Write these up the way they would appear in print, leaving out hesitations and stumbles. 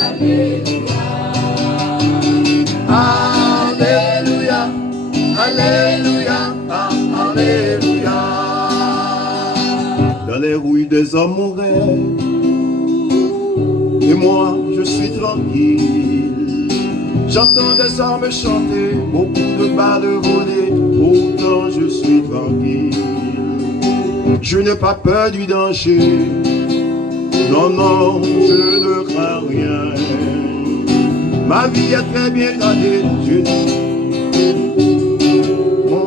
Alléluia. Alléluia. Alléluia. Alléluia. Dans les rouilles des hommes mouraient, et moi je suis tranquille. J'entends des armes chanter, beaucoup de balles voler, pourtant je suis tranquille. Je n'ai pas peur du danger, non, non, je ne crains rien. Ma vie est très bien gardée, je mon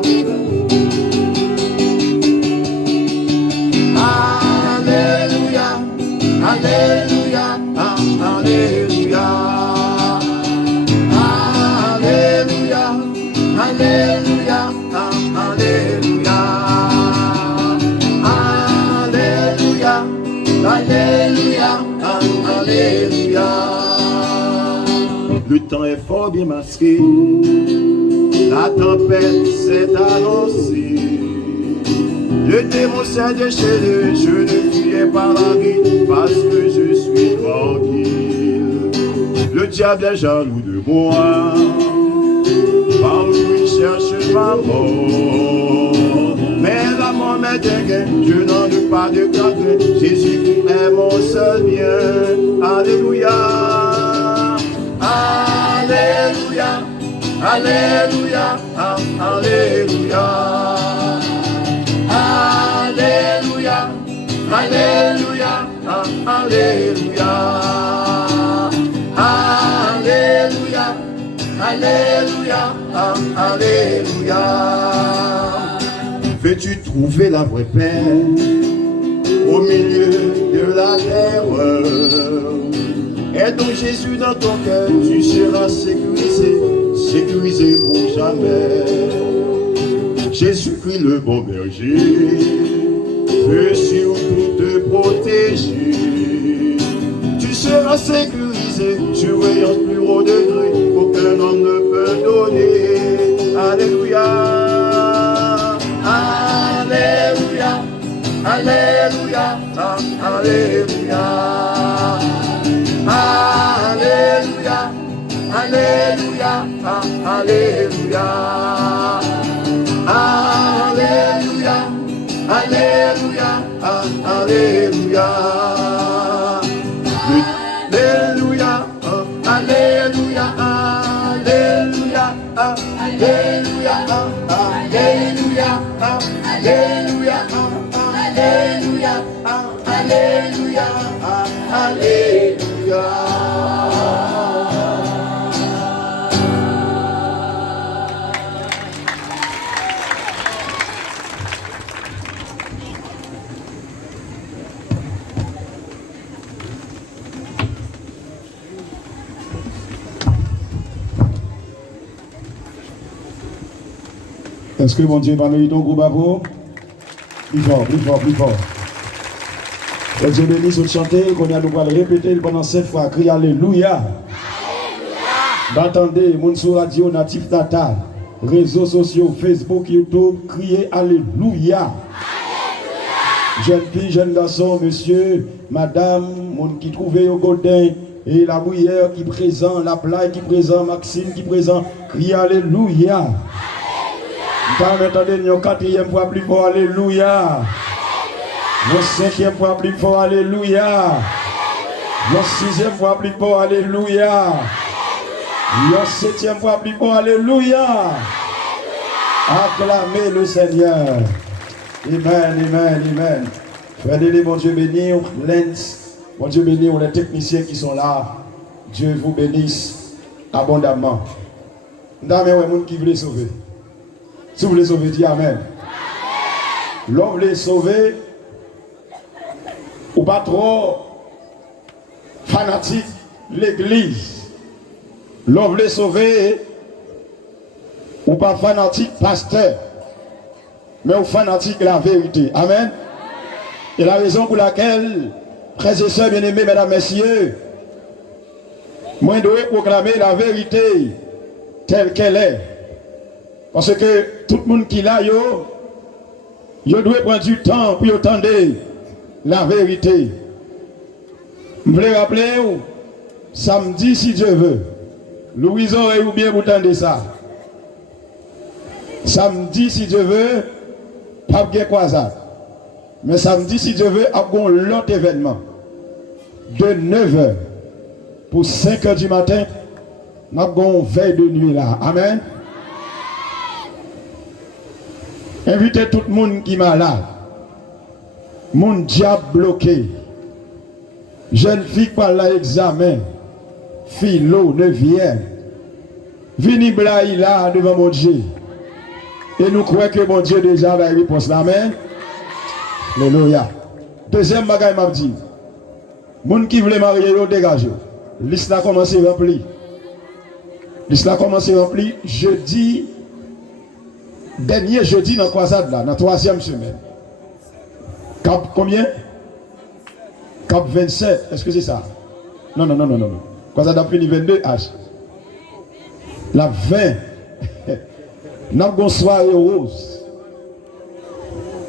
Alléluia, Alléluia, Alléluia. Alléluia, Alléluia, Alléluia. Alléluia, Alléluia, Alléluia. Le temps est fort bien masqué, la tempête s'est annoncée. Le démon s'est déchaîné, je ne fuyais pas la vie parce que je suis tranquille. Le diable est jaloux de moi, parce qu'il cherche ma mort. Mais la mort m'est dégaine, je n'en ai pas de regret. Jésus est mon seul bien. Alléluia. Alléluia. Alléluia. Alléluia. Alléluia. Alléluia. Alléluia. Alléluia. Alléluia. Alléluia. Veux-tu trouver la vraie paix au milieu de la terreur? Et donc Jésus dans ton cœur, tu seras sécurisé, sécurisé pour jamais. Jésus-Christ le bon berger veut surtout te protéger. Tu seras sécurisé, surveillance plus haut degré, aucun homme ne peut donner. Alléluia. Alléluia. Alléluia. Alléluia. Alléluia. Alléluia. Alléluia. Alléluia. Alléluia. Alléluia. Alléluia. Alléluia. Alléluia. Alléluia. Alléluia. Alléluia. Alléluia. Alléluia. Alléluia. Est-ce que mon Dieu va nous ton gros bravo? Plus fort, plus fort, plus fort. Et Dieu bénisse vous chanter, qu'on a nous va le répéter pendant 7 fois, crier Alléluia. Alléluia. Attendez, mon sur radio natif Natal, réseaux sociaux, Facebook, YouTube, criez Alléluia. Alléluia. Jeune fille, jeune garçon, monsieur, madame, mon qui trouvait au Godin, et la bouillère qui présent, la plaie qui présent, Maxime qui présent, criez Alléluia. Attendez, nous 4e fois plus fort, Alléluia. Nous 5e fois plus fort, Alléluia. Nous 6e fois plus fort, Alléluia. Nous 7e fois plus fort, Alléluia. Acclamez le Seigneur. Amen, amen, amen. Regardez, mon Dieu bénir, Lens, mon Dieu bénir les techniciens qui sont là. Dieu vous bénisse abondamment. Nous avons qui veut sauver. Si vous voulez sauver, dites Amen. L'homme voulait sauver, ou pas trop fanatique, l'église. L'homme voulait sauver, ou pas fanatique, pasteur, mais ou fanatique, la vérité. Amen. Et la raison pour laquelle, frères et sœurs bien-aimés, mesdames, messieurs, moi, je dois proclamer la vérité telle qu'elle est. Parce que tout le monde qui l'a, yo doit prendre du temps pour entendre la vérité. Je voulais rappeler Samedi, si Dieu veut. Louison, ou bien vous tendez ça. Samedi, si Dieu veut, pas de croisade. Mais samedi, si Dieu veut, avons l'autre événement. De 9h pour 5h du matin, nous avons veille de nuit là. Amen. Invitez tout le monde qui est malade. Mon diable bloqué. Jeune fille qui parle l'examen. Philo, 9e. Vini blaï là devant mon Dieu. Et nous croyons que mon Dieu déjà a la réponse. Amen. Alléluia. Deuxième bagaille m'a dit. Moun qui voulait marier, yo dégage. Liste a commencé à remplir. Liste a commencé à remplir jeudi. Dernier jeudi dans la croisade là, dans la 3e semaine. Cap combien? Cap 27. Est-ce que c'est ça? Non. Croisade a fini 22 H. La 20. Nous avons une soirée rose.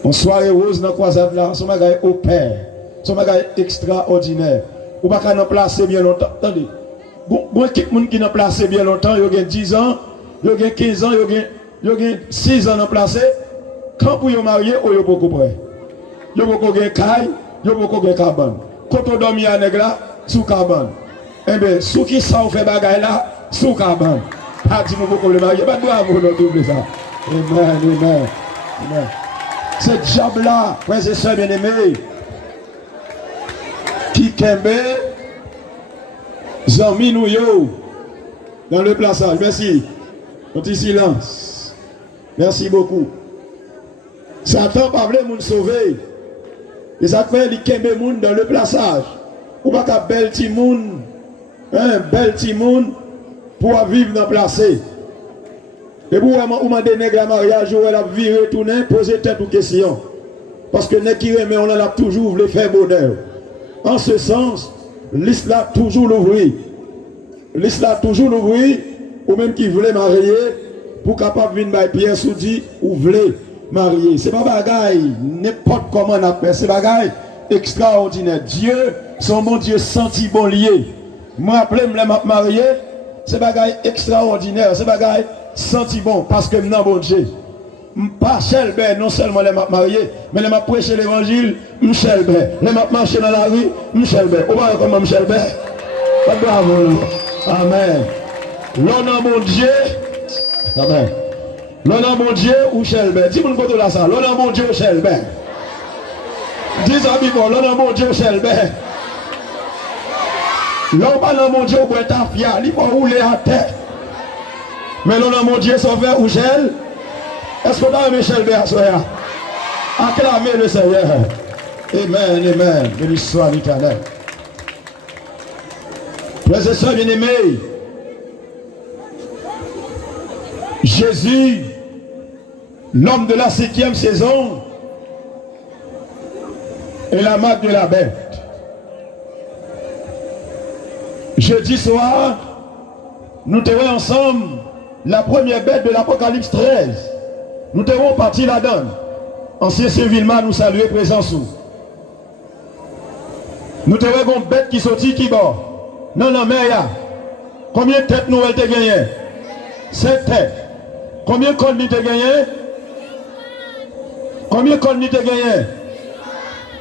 Une soirée rose dans la croisade là, c'est un bagage au père. C'est un bagage extraordinaire. Ou pas qu'on placer bien longtemps. Attendez. Bon, quelqu'un qui n'a placé bien longtemps, il y a 10 ans, il y a 15 ans, il y a 6 ans dans placé. Quand vous êtes marié, vous êtes beaucoup près. Vous êtes beaucoup de caille, vous êtes beaucoup de cabane. Quand vous dormez à Negla, sous cabane. Eh bien, ceux qui savent faire bagaille là, sous cabane. Pas dit beaucoup de marié, pas de bravo dans tout ça. Amen. Ce diable là, frères et sœurs bien-aimés, qui kembe, zami nou yo, dans le plaçage. Merci. Petit silence. Merci beaucoup. Satan pas voulu nous sauver. Et ça fait qu'il kembe moun dans le plaçage. Ou pas qu'un bel petit moun, un bel petit moun pour vivre dans le placé. Et pour ou m'a donné le mariage, ou elle a vu retourner, poser tête aux questions. Parce que nous qui remet, on a toujours voulu faire bonheur. En ce sens, l'islam toujours l'ouvrir. L'islam toujours l'ouvrir, ou même qui voulait marier, pour capable venir par Pierre sous dit, ou voulez marier. C'est pas bagaille, n'importe comment on appelle, c'est bagaille extraordinaire. Dieu, son bon Dieu senti bon lié. Moi, après, je me marié, c'est bagaille extraordinaire, c'est bagaille senti bon, parce que non, bon Dieu. Pas Shelbert, non seulement les mariés, mais les m'a prêché l'évangile, Shelbert. Les m'a marché dans la rue, Shelbert. Au revoir comment Shelbert. Bravo. Amen. L'honneur mon Dieu. Amen. L'honneur mon Dieu ou Shelbert. Dis-moi le côté là ça. L'honneur mon Dieu ou Shelbert. Dis-moi bon, l'honneur mon Dieu ou Shelbert. L'honneur mon Dieu ou ta fia, il faut rouler à terre. Mais l'honneur mon Dieu sauver ou Shelbert. Est-ce que vous avez Michel Béassoya? Acclamez le Seigneur. Amen. Béni soit l'Éternel. Frères et sœurs bien-aimés, Jésus, l'homme de la 5e saison, est la marque de la bête. Jeudi soir, nous terons ensemble la première bête de l'Apocalypse 13. Nous devons partir là-dedans. Ancien civilement, nous saluer présence. Nous devons une bête qui sortit qui bord. Non, mais ya. Combien de têtes nous avons gagné? 7 têtes. Combien de cornes nous avons gagné? Combien de cornes nous avons gagné?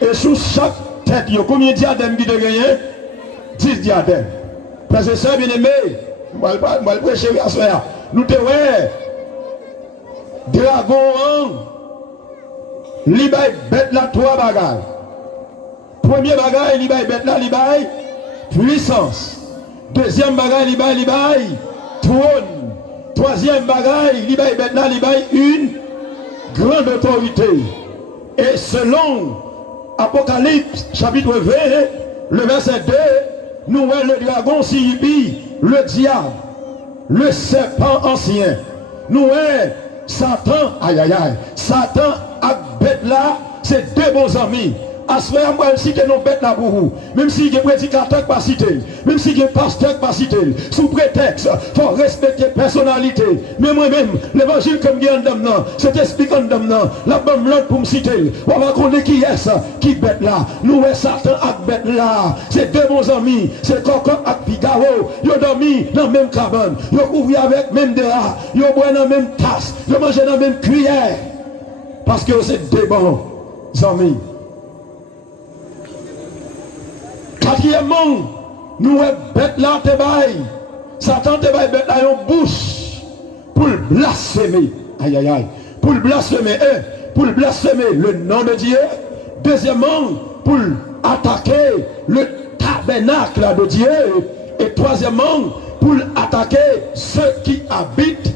Et sous chaque tête, combien de diadèmes nous avons gagné? 10 diadèmes. Frères et sœurs bien-aimés, je vais le prêcher à soi. Nous devons dragon, li bay bête la 3 bagages. Premier bagage, li bay bête la, li bay puissance. Deuxième bagage, li bay trône. Troisième bagage, li bay bête la, li bay une grande autorité. Et selon Apocalypse chapitre 20, le verset 2, nous voyons le dragon signifie le diable, le serpent ancien. Nous voyons Satan, Satan et bête là, c'est 2 bons amis. à ce moment moi citer nos bêtes là pour vous. Même si il y a prédicateur pas cité, même si il y a pasteur pas cité, sous prétexte, faut respecter personnalité. Mais moi-même, l'évangile comme il y a en dame, c'est expliqué en dame, la bonne langue pour me citer. On va connaître qui est ça, qui bête là. Nous, Satan avec bête là. C'est deux bons amis, c'est Coco avec Figaro. Ils ont dormi dans la même cabane, ils ont couvert avec même dehors, ils ont boit dans la même tasse, ils ont mangé dans la même cuillère. Parce que c'est deux bons amis. Quatrièmement, nous bête là te bail. Satan te bail bête là en bouche pour le blasphémer. Aïe aïe aïe. Pour le blasphémer. Pour le blasphémer le nom de Dieu. Deuxièmement, pour attaquer le tabernacle de Dieu. Et troisièmement, pour attaquer ceux qui habitent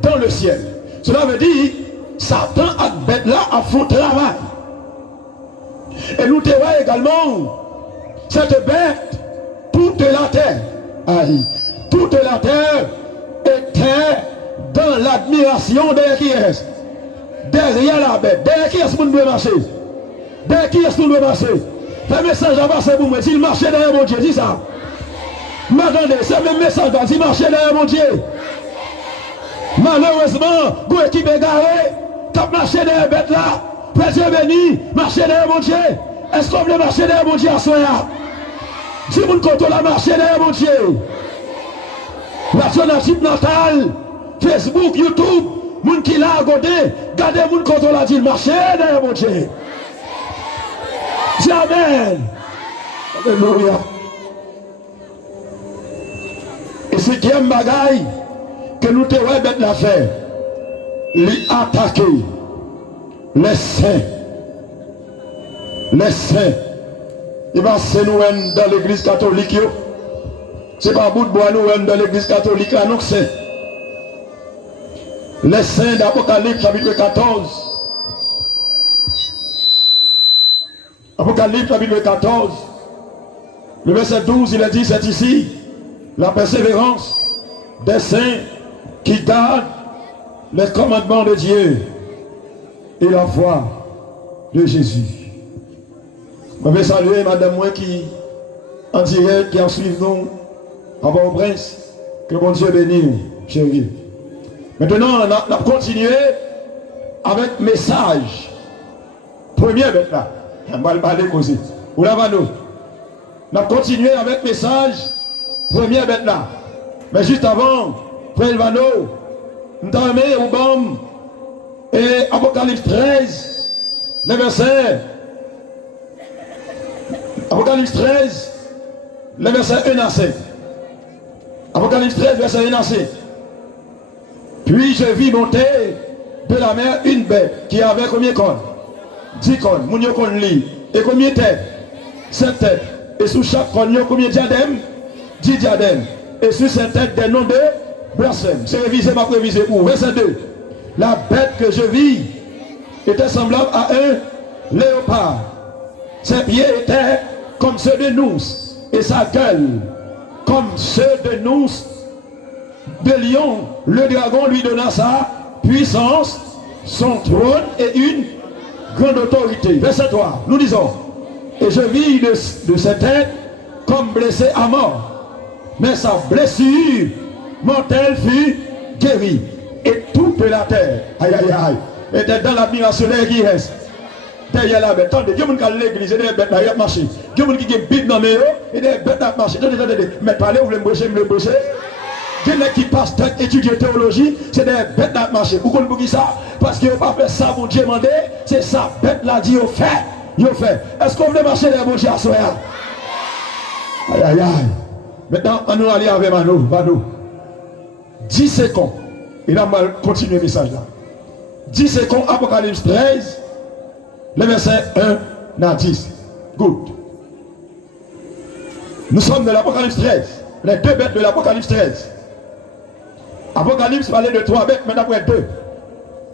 dans le ciel. Cela veut dire, Satan a bête là à fond travail. Et nous te voyons également cette bête, toute la terre, aïe, toute la terre était dans l'admiration de qui est. Derrière la bête, derrière qui est-ce qu'on doit marcher? Derrière qui est-ce qu'on doit marcher? Le message a passé pour moi, s'il marchait derrière mon Dieu, dis ça. M'attendez, c'est le même message, s'il marchait derrière mon Dieu. Malheureusement, vous équipe égarée, t'as marché derrière la bête là, Dieu béni, marcher derrière mon Dieu. Est-ce qu'on veut marcher derrière mon Dieu à soi? Si vous comptez la marcher derrière mon Dieu, l'action natale, Facebook, YouTube, moun qui l'a regardé, gardez moun contre la dit marcher derrière mon Dieu. Dis Amen. Alléluia. Et c'est qui aime bagaille que nous devons mettre l'affaire, les attaquer, les saints. Les saints. Il va se nous dans l'église catholique. Ce n'est pas bout de bois nous dans l'église catholique là, non, c'est les saints d'Apocalypse chapitre 14. Apocalypse chapitre 14. Le verset 12, il a dit, c'est ici la persévérance des saints qui gardent les commandements de Dieu et la foi de Jésus. Je vais saluer madame moi qui en direct, qui en suivant nous à Port-au-Prince. Que bon Dieu bénisse, chérie. Maintenant, on a continué avec message. Premier bête là. On va le parler causer. Où là va nous? On a continué avec message. Premier bête là. Mais juste avant, frère Vano, nous avons mis au bam et Apocalypse 13, le verset. Apocalypse 13, le verset 1 à 7. Apocalypse 13, verset 1 à 7. Puis je vis monter de la mer une bête qui avait combien de cornes? 10 cornes. Moun yo kon li. Et combien de têtes? 7 têtes. Et sous chaque corne, yo combien de diadèmes? 10 diadèmes. Et sur cette tête, des noms de blasphème. C'est révisé, ma révisé pour. Verset 2. La bête que je vis était semblable à un léopard. Ses pieds étaient comme ceux de nous, et sa gueule comme ceux de nous, de lion. Le dragon lui donna sa puissance, son trône et une grande autorité. Verset 3, nous disons, et je vis de cette tête comme blessé à mort, mais sa blessure mortelle fut guérie, et toute la terre, aïe aïe aïe, était dans l'admiration de qui reste. Derrière la bête, attendez, il y a des gens qui l'église, il y a des bêtes qui ont marché. Il y a des gens qui ont une Bible dans les mains, et des bêtes qui ont marché. Attendez, mais parlez, vous voulez me brosser, me brosser. Il y a des gens qui passent étudier théologie, c'est des bêtes qui ont marché. Pourquoi vous dites ça? Parce qu'ils n'ont pas fait ça, mon Dieu demandé, c'est ça, bête là dit, au fait. Est-ce qu'on veut marcher dans mon Dieu à soi? Aïe aïe aïe. Maintenant, on nous aller avec Mano. 10 secondes. Et là, on va continuer le message là. 10 secondes, Apocalypse 13. Le verset 1 à 10. Good. Nous sommes dans l'Apocalypse 13. Les deux bêtes de l'Apocalypse 13. Apocalypse parlait de 3 bêtes, mais après 2.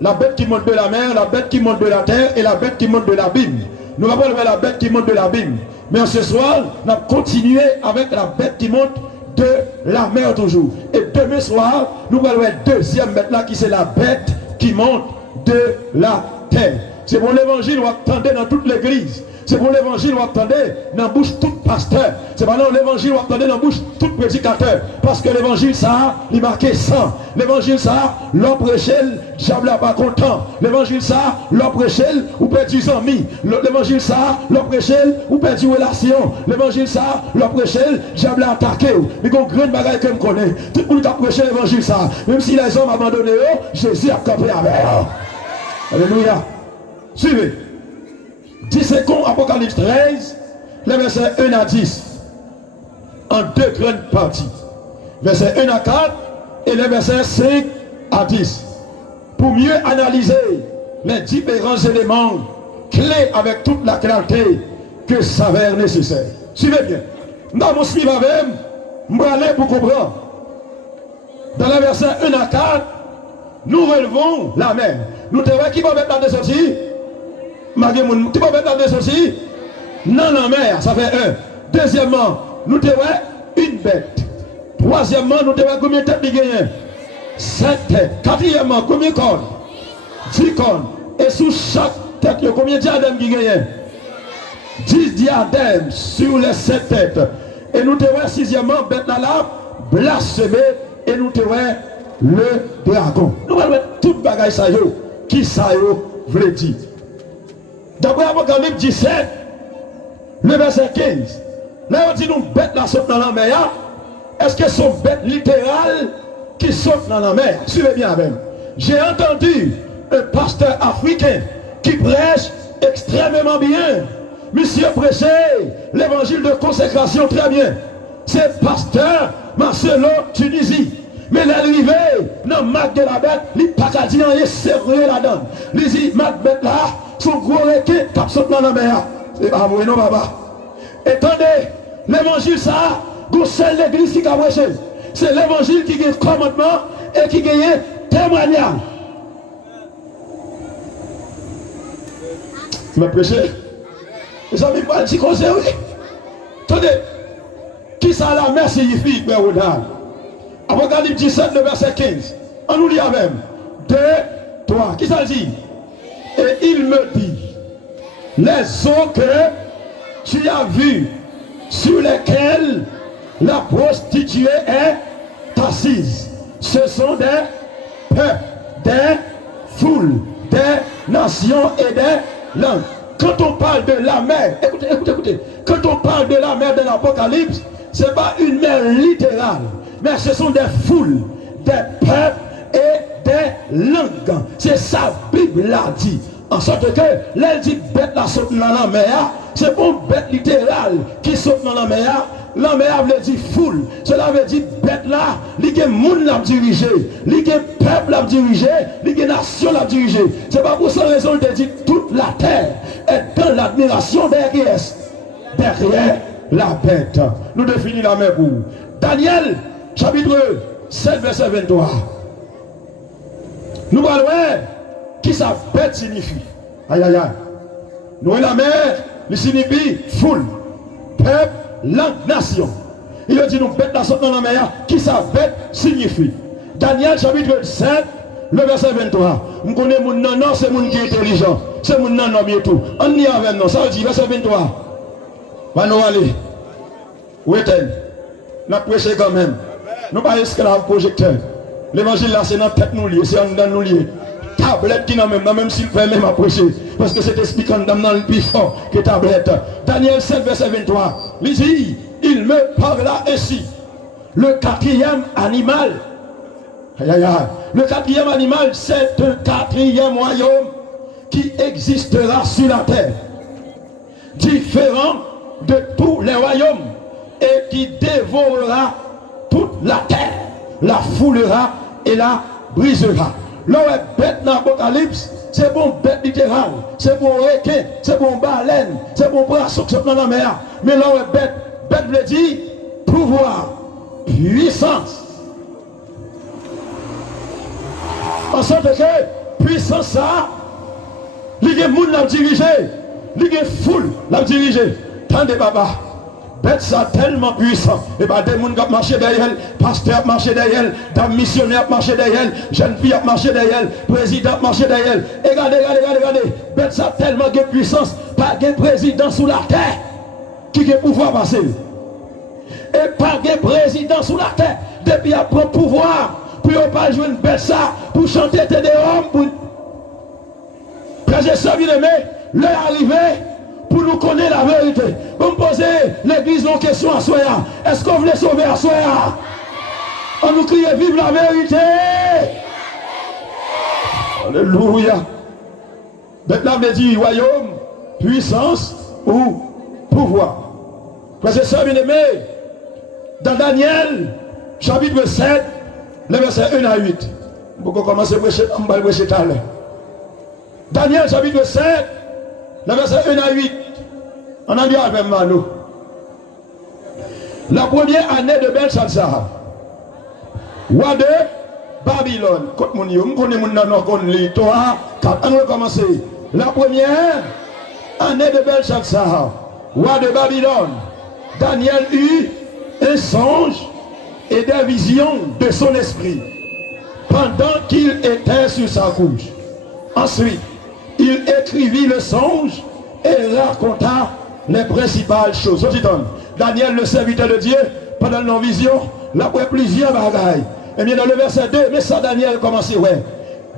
La bête qui monte de la mer, la bête qui monte de la terre et la bête qui monte de l'abîme. Nous allons voir la bête qui monte de l'abîme. Mais ce soir, nous allons continuer avec la bête qui monte de la mer toujours. Et demain soir, nous allons voir la deuxième bête là qui c'est la bête qui monte de la terre. C'est pour l'évangile, on attendait dans toute l'église. C'est pour l'évangile vous attendez dans la bouche tout pasteur. C'est pas dans l'évangile vous attendez dans la bouche tout prédicateur. Parce que l'évangile ça, il marqué 100. L'évangile ça, l'homme prêché, le diable n'est pas content. L'évangile ça, l'homme prêché, ou perdu amis. L'évangile ça, l'homme prêché, ou perdu relation. L'évangile ça, l'homme prêché, le diable a attaqué. Mais il y a une grande bagaille que je connais. Tout le monde a prêché l'évangile ça. Même si les hommes abandonnés, Jésus a campé avec eux. Alléluia. Suivez. 10 secondes, Apocalypse 13, les versets 1 à 10. En deux grandes parties. Versets 1 à 4 et les versets 5 à 10. Pour mieux analyser les différents éléments clés avec toute la clarté que s'avère nécessaire. Suivez bien. Dans mon suivre avec, je vais aller pour comprendre. Dans les versets 1 à 4, nous relevons la mer. Nous te voyons qui va mettre dans des sorties? Qui va mettre dans des sorties? Non, la mer, ça fait 1. Deuxièmement, nous te voyons une bête. Troisièmement, nous te voyons combien de têtes il gagne? 7 têtes. Quatrièmement, combien de cornes? 10 cornes. Et sous chaque tête, il y a combien de diadèmes qui gagnent? 10 diadèmes sur les 7 têtes. Et nous te voyons sixièmement, bête là, blasphémé. Et nous te voyons le dragon. Nous allons mettre tout le bagage ça yo. Qui ça yo veut dire? D'après Apocalypse 17, le verset 15. Là on dit nous bête là saute dans la mer. Est-ce que sont bêtes littérales qui sautent dans la mer? Suivez bien avec. J'ai entendu un pasteur africain qui prêche extrêmement bien. Monsieur prêchait l'évangile de consécration très bien. C'est pasteur Marcelo Tunisie. Mais l'arrivée dans le marque de la bête, il n'a pas dit rien, il sérieux là-dedans. Il dit, ma bête là, son gros requin, qui saute dans la mer. C'est pas vrai, non, papa. Attendez, l'évangile ça, c'est l'église qui a prêché. C'est l'évangile qui a commandement et qui a témoignage. Je vais prêcher. Les amis, pas dit qu'on sait, oui. Attendez, qui ça la mer signifie, Père Rodal? Apocalypse 17, le verset 15. On nous lit même. 2, 3. Qui ça dit? Et il me dit, les eaux que tu as vues, sur lesquelles la prostituée est assise, ce sont des peuples, des foules, des nations et des langues. Quand on parle de la mer, écoutez, quand on parle de la mer de l'Apocalypse, ce n'est pas une mer littérale. Mais ce sont des foules, des peuples et des langues. C'est ça la Bible l'a dit. En sorte que, là, elle dit bête la saute dans la mer, c'est pas une bête littérale qui saute dans la mer. La mer veut dire foule. Cela veut dire bête là, il y a monde l'a dirigé, il y a peuple l'a dirigé, il y a nation l'a dirigé. C'est pas pour cette raison qu'elle dit toute la terre est dans l'admiration derrière la bête. Nous définissons la mer pour vous. Daniel, chapitre 7, verset 23. Nous allons voir qui sa bête signifie. Aïe aïe aïe. Nous la mer, il signifie foule, peuple, langue, nation. Il a dit nous bête dans la mer, qui sa bête signifie. Daniel chapitre 7, le verset 23. Nous connaissons mon non, c'est mon qui est intelligent. C'est mon non, bien tout. On y a avec nous. Ça veut dire verset 23. Va nous aller. Où est-elle? Nous prêchons quand même. Nous ne sommes pas esclaves projecteurs. L'évangile là, c'est notre tête nous lier, c'est en nous lier. Tablette qui n'a même s'il fait même à prêcher. Parce que c'est expliquant dans le plus fort que tablette. Daniel 7, verset 23. Il dit, il me parla ainsi. Le quatrième animal. Aïe, aïe, aïe. Le quatrième animal, c'est un quatrième royaume qui existera sur la terre. Différent de tous les royaumes. Et qui dévorera toute la terre, la foulera et la brisera. Là où est bête dans l'Apocalypse, c'est bon bête littérale, c'est bon requin, c'est bon baleine, c'est bon poisson qui dans la mer. Mais là où est bête, bête veut dire pouvoir, puissance. En sorte que puissance ça, il y a des gens qui l'ont dirigé, il y a des foules qui l'ont dirigé. Tendez papa. bête ça tellement puissant. Et bien des gens qui marché derrière, pasteur marché derrière, dame missionnaire marché derrière, jeune fille marché derrière, président marché derrière. Et regardez, bête ça tellement de puissance, pas de président sous la terre qui a pouvoir passer. Et pas de président sous la terre, depuis à prendre pouvoir, pour ne pas jouer une bête ça, pour chanter des hommes, pour... Frères et sœurs bien-aimés, l'heure arrivée pour nous connaître la vérité. Vous me posez l'église une question à Soya. Est-ce qu'on voulait sauver à Soya? On nous crie vive la vérité. Alléluia. Maintenant, on dit royaume, puissance ou pouvoir. Frères et sœurs bien-aimés, dans Daniel, chapitre 7, le verset 1 à 8. Vous commencez à prêcher, on va prêcher tout à l'heure. Daniel chapitre 7, le verset 1 à 8. On en dit avec nous. La première année de Belshazzar, roi de Babylone. Quand on connaît mon nom, on lit Torah, quand on va commencer. La première année de Belshazzar, roi de Babylone, Daniel eut un songe et des visions de son esprit pendant qu'il était sur sa couche. Ensuite, il écrivit le songe et raconta les principales choses. Daniel, le serviteur de Dieu, pendant nos visions, après plusieurs bagailles. Et bien dans le verset 2, mais ça Daniel commence, ouais.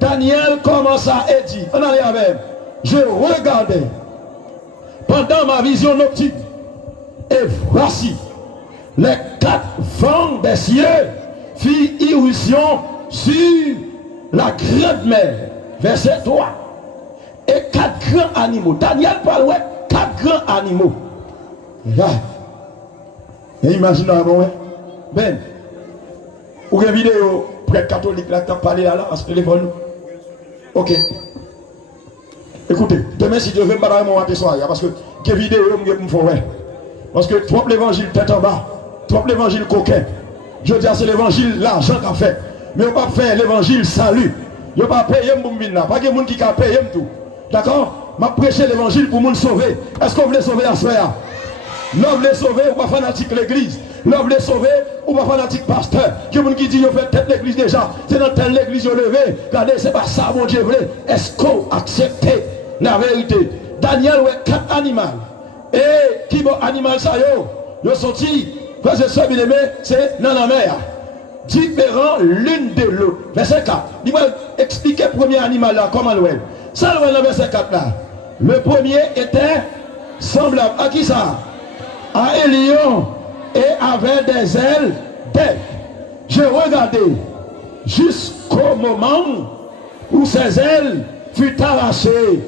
Daniel commença et dit, on allait avec, je regardais pendant ma vision nocturne, et voici, les 4 vents des cieux firent irruption sur la grande mer. Verset 3. Et 4 grands animaux. Daniel parle, ouais, 4 grands animaux. Et imaginez-vous, ben, ou une vidéo, prêtre catholique, là, qui a parlé là, à ce téléphone. Ok. Écoutez, demain, si Dieu veut, je vais me soir, parce que les vidéos, je vais me faire. Parce que trop l'évangile tête en bas, trop l'évangile coquin. Je dis, c'est l'évangile, l'argent qu'a fait. Mais on ne va pas faire l'évangile salut. Je ne vais pas payer mon bin là. Pas de monde qui a payé tout. D'accord? Je prêcher l'évangile pour nous sauver. Est-ce qu'on veut sauver à soi? L'homme veut sauver ou pas fanatique l'église. L'homme veut sauver ou pas fanatique pasteur. Il y a des gens qui disent qu'il fait tête l'église déjà. C'est dans telle église levé. Regardez, c'est pas ça mon Dieu voulait. Est-ce qu'on accepte la vérité? Daniel, ouais, 4 animaux. Et qui bon animal ça yo? Yo sorti, frères et sœurs bien-aimés, c'est dans la mer. Différent l'une de l'autre. Verset 4. Il va expliquer le premier animal là, comment le ça le verset 4 là. Le premier était semblable à qui ça? À un lion et avait des ailes d'aigle. Je regardais jusqu'au moment où ses ailes furent arrachées.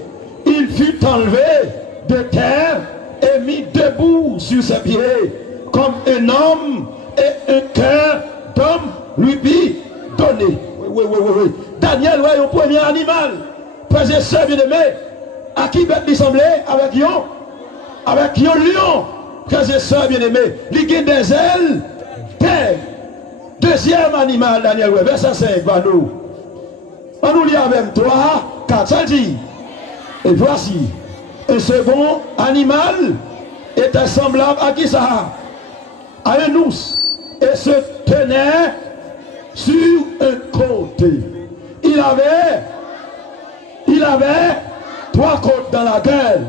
Il fut enlevé de terre et mis debout sur ses pieds comme un homme et un cœur d'homme lui fit donner. Oui. Daniel, ouais, le premier animal. Frères et sœurs bien-aimés, à qui bête semblait? Avec lion? Avec un lion. Frères et sœurs bien-aimés, il a des ailes d'aigle. Deuxième animal, Daniel, ouais, verset 5, nous. On nous lit avec 3, 4, ça dit. Et voici, un second animal était semblable à qui ça? À un ours. Et se tenait sur un côté. Il avait 3 côtes dans la gueule,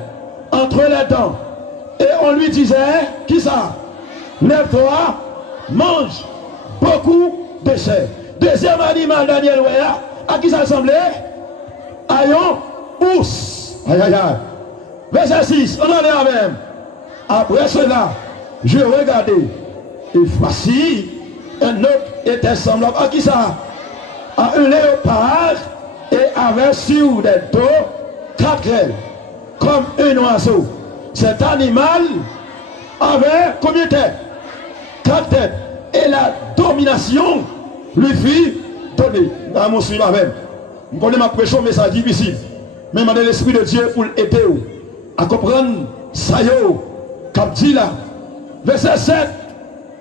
entre les dents. Et on lui disait, qui ça? Lève-toi, mange beaucoup de chair. Deuxième animal, Daniel Weya, à qui ça ressemblait? À un ours. Aïe. Verset 6, on en est à même. Après cela, je regardais. Et voici, un autre était semblable à qui ça? À un léopard et avait sur des dos 4 ailes, comme un oiseau. Cet animal avait combien de têtes? 4 têtes. Et la domination lui fut donnée. Dans mon suivant même. Je connais ma prêche, mais c'est difficile. Mais je l'Esprit de Dieu pour aider à comprendre ça yo, comme dit là. Verset 7.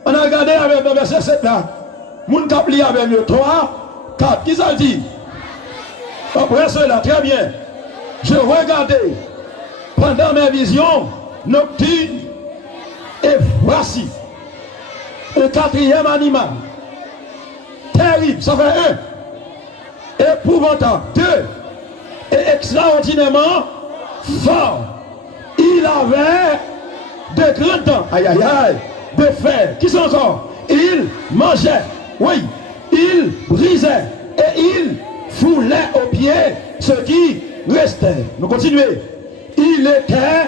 On a regardé avec le verset 7 là. Moun kap li avec le 3, 4. Qui ça dit? Après cela, très bien. Je regardais pendant mes visions nocturnes et Voici un quatrième animal. Terrible, ça fait un. Épouvantable. Deux. Et extraordinairement fort. Il avait de grands dents. Aïe aïe aïe. De fer. Qui sont encore? Il mangeait. Oui. Il brisait. Et il foulait aux pieds ce qui restait. Nous continuons. Il était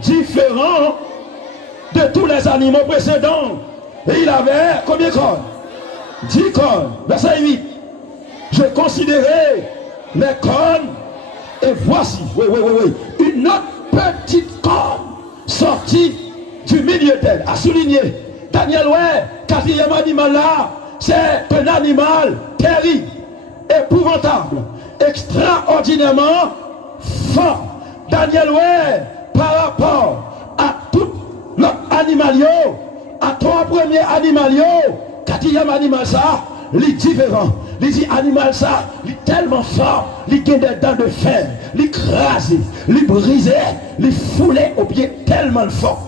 différent de tous les animaux précédents. Et il avait combien de cornes? 10 cornes. Verset 8. Je considérais les cornes et voici, oui, une autre petite corne sortie du milieu d'elle. À souligner, Daniel, quatrième animal là, c'est un animal terrible, épouvantable, extraordinairement fort. Daniel, par rapport à tout l'autre animal, à trois premiers animaux, quatrième animal ça, il est différent. Il dit animal ça, il est tellement fort, il a des dents de fer, il crasé, il brisé, il foulé au pied tellement fort.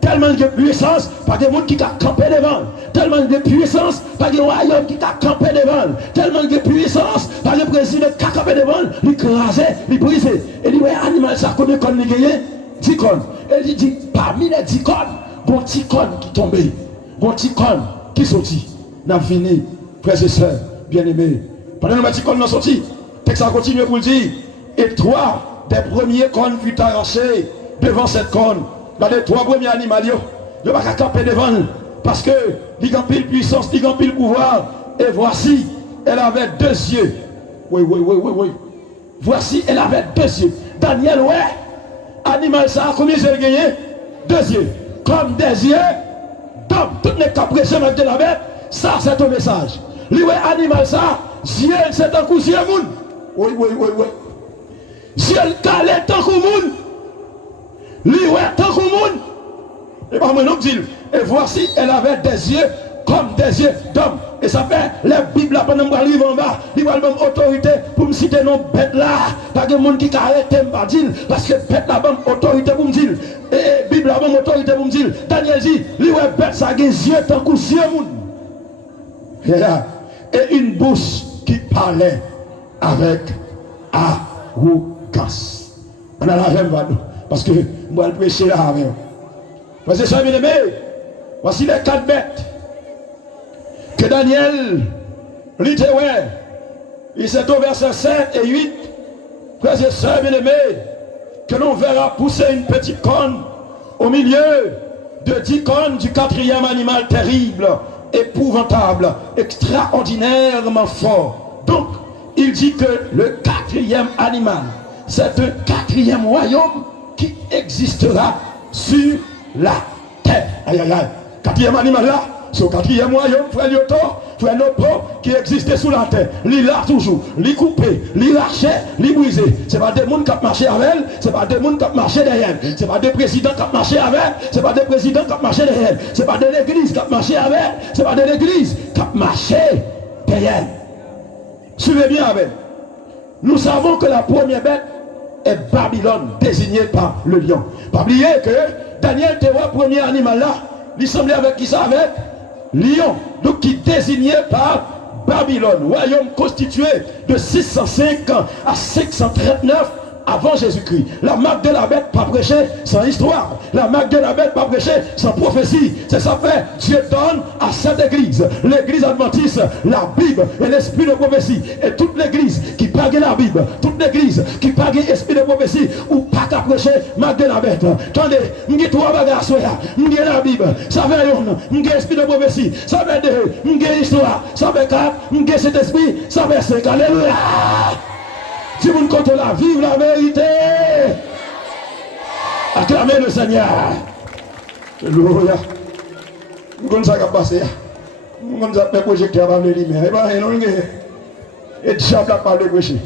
Tellement de puissance, pas de monde qui a campé devant. Tellement de puissance, pas de royaume qui a campé devant. Tellement de puissance, pas de président qui a campé devant. Il crasé, il brisé. Et il dit, animal ça, combien de cornes il gagne? 10 cornes. Et il dit, parmi les 10 cornes, il y a 10 cornes qui tombent. Il y a 10 cornes qui sont sorties. N'a fini, frères et sœurs, bien-aimés. Pendant que les 10 cornes sont sorties, le texte a continué pour le dire. Et 3 des premiers cornes furent arrachés devant cette corne. Dans les 3 premiers animaux, il ne va pas camper devant parce que il a pile puissance, il a pile pouvoir. Et voici, elle avait 2 yeux. Oui. Voici, elle avait 2 yeux. Daniel, animal ça, combien j'ai gagné? 2 yeux. Comme des yeux d'homme. Toutes les capricces de la bête, ça c'est ton message. Lui, animal ça, yeux, c'est un coup yeux moun. Oui. Yeux calé tant que moun. Lui, tant que monde. Et pas moi non dit. Et voici, elle avait des yeux comme des yeux d'homme. Et ça fait, la Bible, pendant que je arrive en bas, il va avoir autorité pour me citer nos bêtes là. Pas de monde qui a arrêté me dire, parce que bête là, bonne autorité pour me dire. Et Bible là, bonne autorité pour me dire. Daniel dit, lui, bête ça a des yeux tant que yeux monde. Et une bouche qui parlait avec arrogance. On a la même nous. Parce que moi, je prêcher là avec vous. Parce que ça, bien aimé, voici les 4 bêtes que Daniel lit. Il s'est au verset 7 et 8. Frères et sœurs, bien aimé, que l'on verra pousser une petite corne au milieu de 10 cornes du 4e animal terrible, épouvantable, extraordinairement fort. Donc, il dit que le 4e animal, c'est un 4e royaume qui existera sur la terre. Aïe. 4e animal là, c'est le 4e royaume, frère Lyoto, frère Nopo, qui existait sous la terre. Il là toujours, il coupé, il lâché, il brisé. Ce n'est pas des gens qui ont marché avec elle, ce n'est pas des gens qui ont marché derrière. Ce n'est pas des présidents qui ont marché avec elle, ce n'est pas des présidents qui ont marché derrière. Ce n'est pas de l'église qui ont marché avec elle, ce n'est pas de l'église qui ont marché derrière. Suivez bien avec. Nous savons que la première bête est Babylone, désignée par le lion. Pas oublier que Daniel était le premier animal là, il semblait avec qui ça? Avec lion, donc qui désignait par Babylone, royaume constitué de 605 à 539 avant Jésus-Christ. La marque de la bête pas prêcher sans histoire. La marque de la bête pas prêcher sans prophétie. C'est ça fait Dieu donne à cette église, l'église adventiste, la Bible et l'esprit de prophétie. Et toute l'église qui parle la Bible, toute l'église qui parle l'esprit de prophétie ou pas qu'à prêcher marque de la bête. Attendez, m'y 3 bagages là, m'y la Bible, ça fait un, m'y l'esprit de prophétie, ça fait 2, m'y l'histoire, ça fait 4, m'y cet esprit, ça fait 5. Alléluia. Si vous ne comptez la vive la vérité, acclamez le Seigneur. Alléluia. Nous connaissons ça qui a passé. Nous connaissons ça projecteur avant de lumière. Et diable a parlé de prêcher.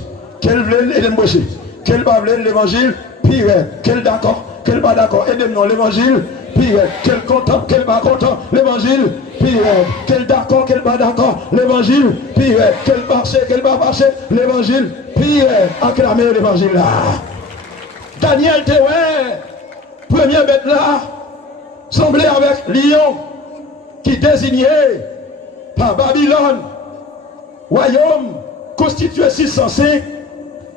Quel veut et de prêcher. Quel va veut l'évangile, pire. Quel d'accord, quel pas d'accord. Aidez-nous l'évangile, pire. Quel content, quel pas content, l'évangile, pire. Quel d'accord, quel pas d'accord, l'évangile, pire. Quel marché, quel pas marché, l'évangile, pire. Acclamez l'évangile là. Daniel Théoué, première bête là, semblait avec lion qui désignait par Babylone, royaume constitué 605,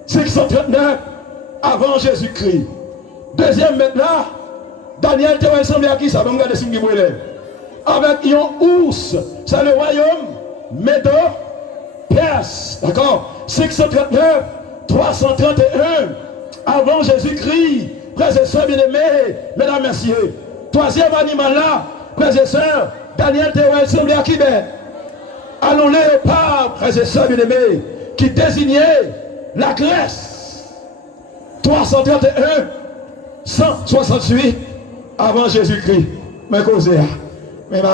539 avant Jésus-Christ. Deuxième maintenant, Daniel était ensemble à qui ça? On regarde si avec un ours, c'est le royaume Médo-Perse. D'accord? 539, 331 avant Jésus-Christ. Frères et sœurs bien-aimés, mesdames et messieurs. Troisième animal là, frères et sœurs, Daniel était ensemble à qui? Allons léopard, frères et sœurs bien-aimés, qui désignait la Grèce. 331, 168 avant Jésus-Christ. Mais causez là, mais là,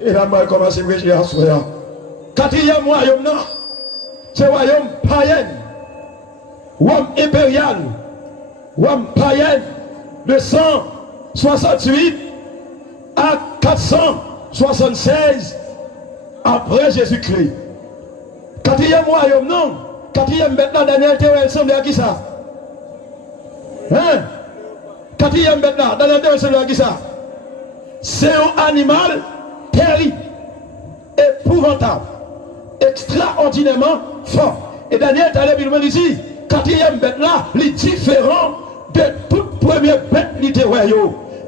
et là, moi, commence à prêcher à soi. Quatrième royaume, non, c'est le royaume païen, royaume impérial, royaume païen de 168 à 476 après Jésus-Christ. Quatrième royaume, non, quatrième maintenant, Daniel était ensemble à qui ça? Hein? Quatrième maintenant, Daniel était ensemble à qui ça? C'est un animal terrible, épouvantable, extraordinairement fort. Et Daniel il dit, quatrième bête là, il différent de toute première bête littéraire.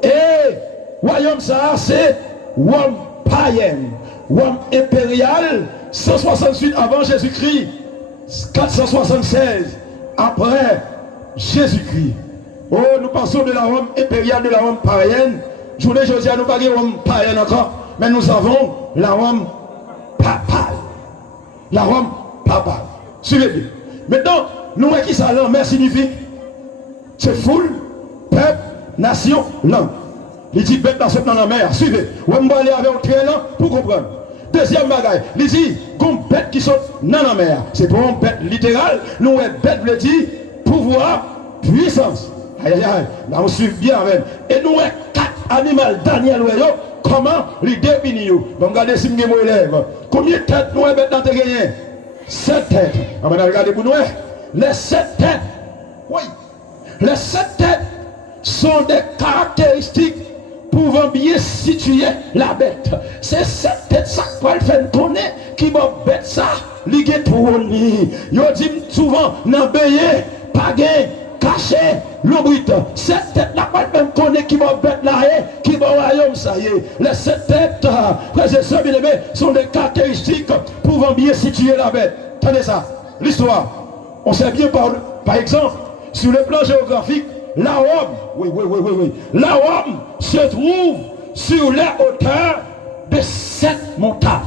Et royaume ça, c'est royaume païen, royaume impérial, 168 avant Jésus-Christ, 476 après Jésus-Christ. Oh, nous passons de la Rome impériale, de la Rome païenne. Je voulais dire, nous pas de Rome païenne encore, mais nous avons la Rome papale. La Rome papale. Suivez bien. Maintenant, nous voyons qui ça langue signifie? C'est foule, peuple, nation, langue. Il dit bête dans la mer. Suivez. On va aller avec un train là pour comprendre. Deuxième bagaille, il dit, qu'on bête qui saute dans la mer. C'est pour une bête littérale. Nous, bête veut dire pouvoir, puissance. Aïe aïe aïe, là on suit bien avec. Et nous, quatre animaux, Daniel, comment les définir? Donc regardez si vous avez combien de têtes nous avons dans tes gagnés? 7 têtes. On va regarder pour nous. Les 7 têtes, oui, les 7 têtes sont des caractéristiques pouvant bien situer la bête. C'est 7 têtes, ça quoi le fait connaître qui va bête ça, ligue pour lui. Yo dit souvent, n'a payé, pas gain. Caché, l'obrite, cette tête n'a pas même connaît qui va bête là, qui va au royaume, ça y est. Les 7 têtes, frères et sœurs bien-aimés, sont des caractéristiques pouvant bien situer la bête. Tenez ça, l'histoire. On sait bien par exemple, sur le plan géographique, la Rome, oui, la Rome se trouve sur les hauteurs de 7 montagnes.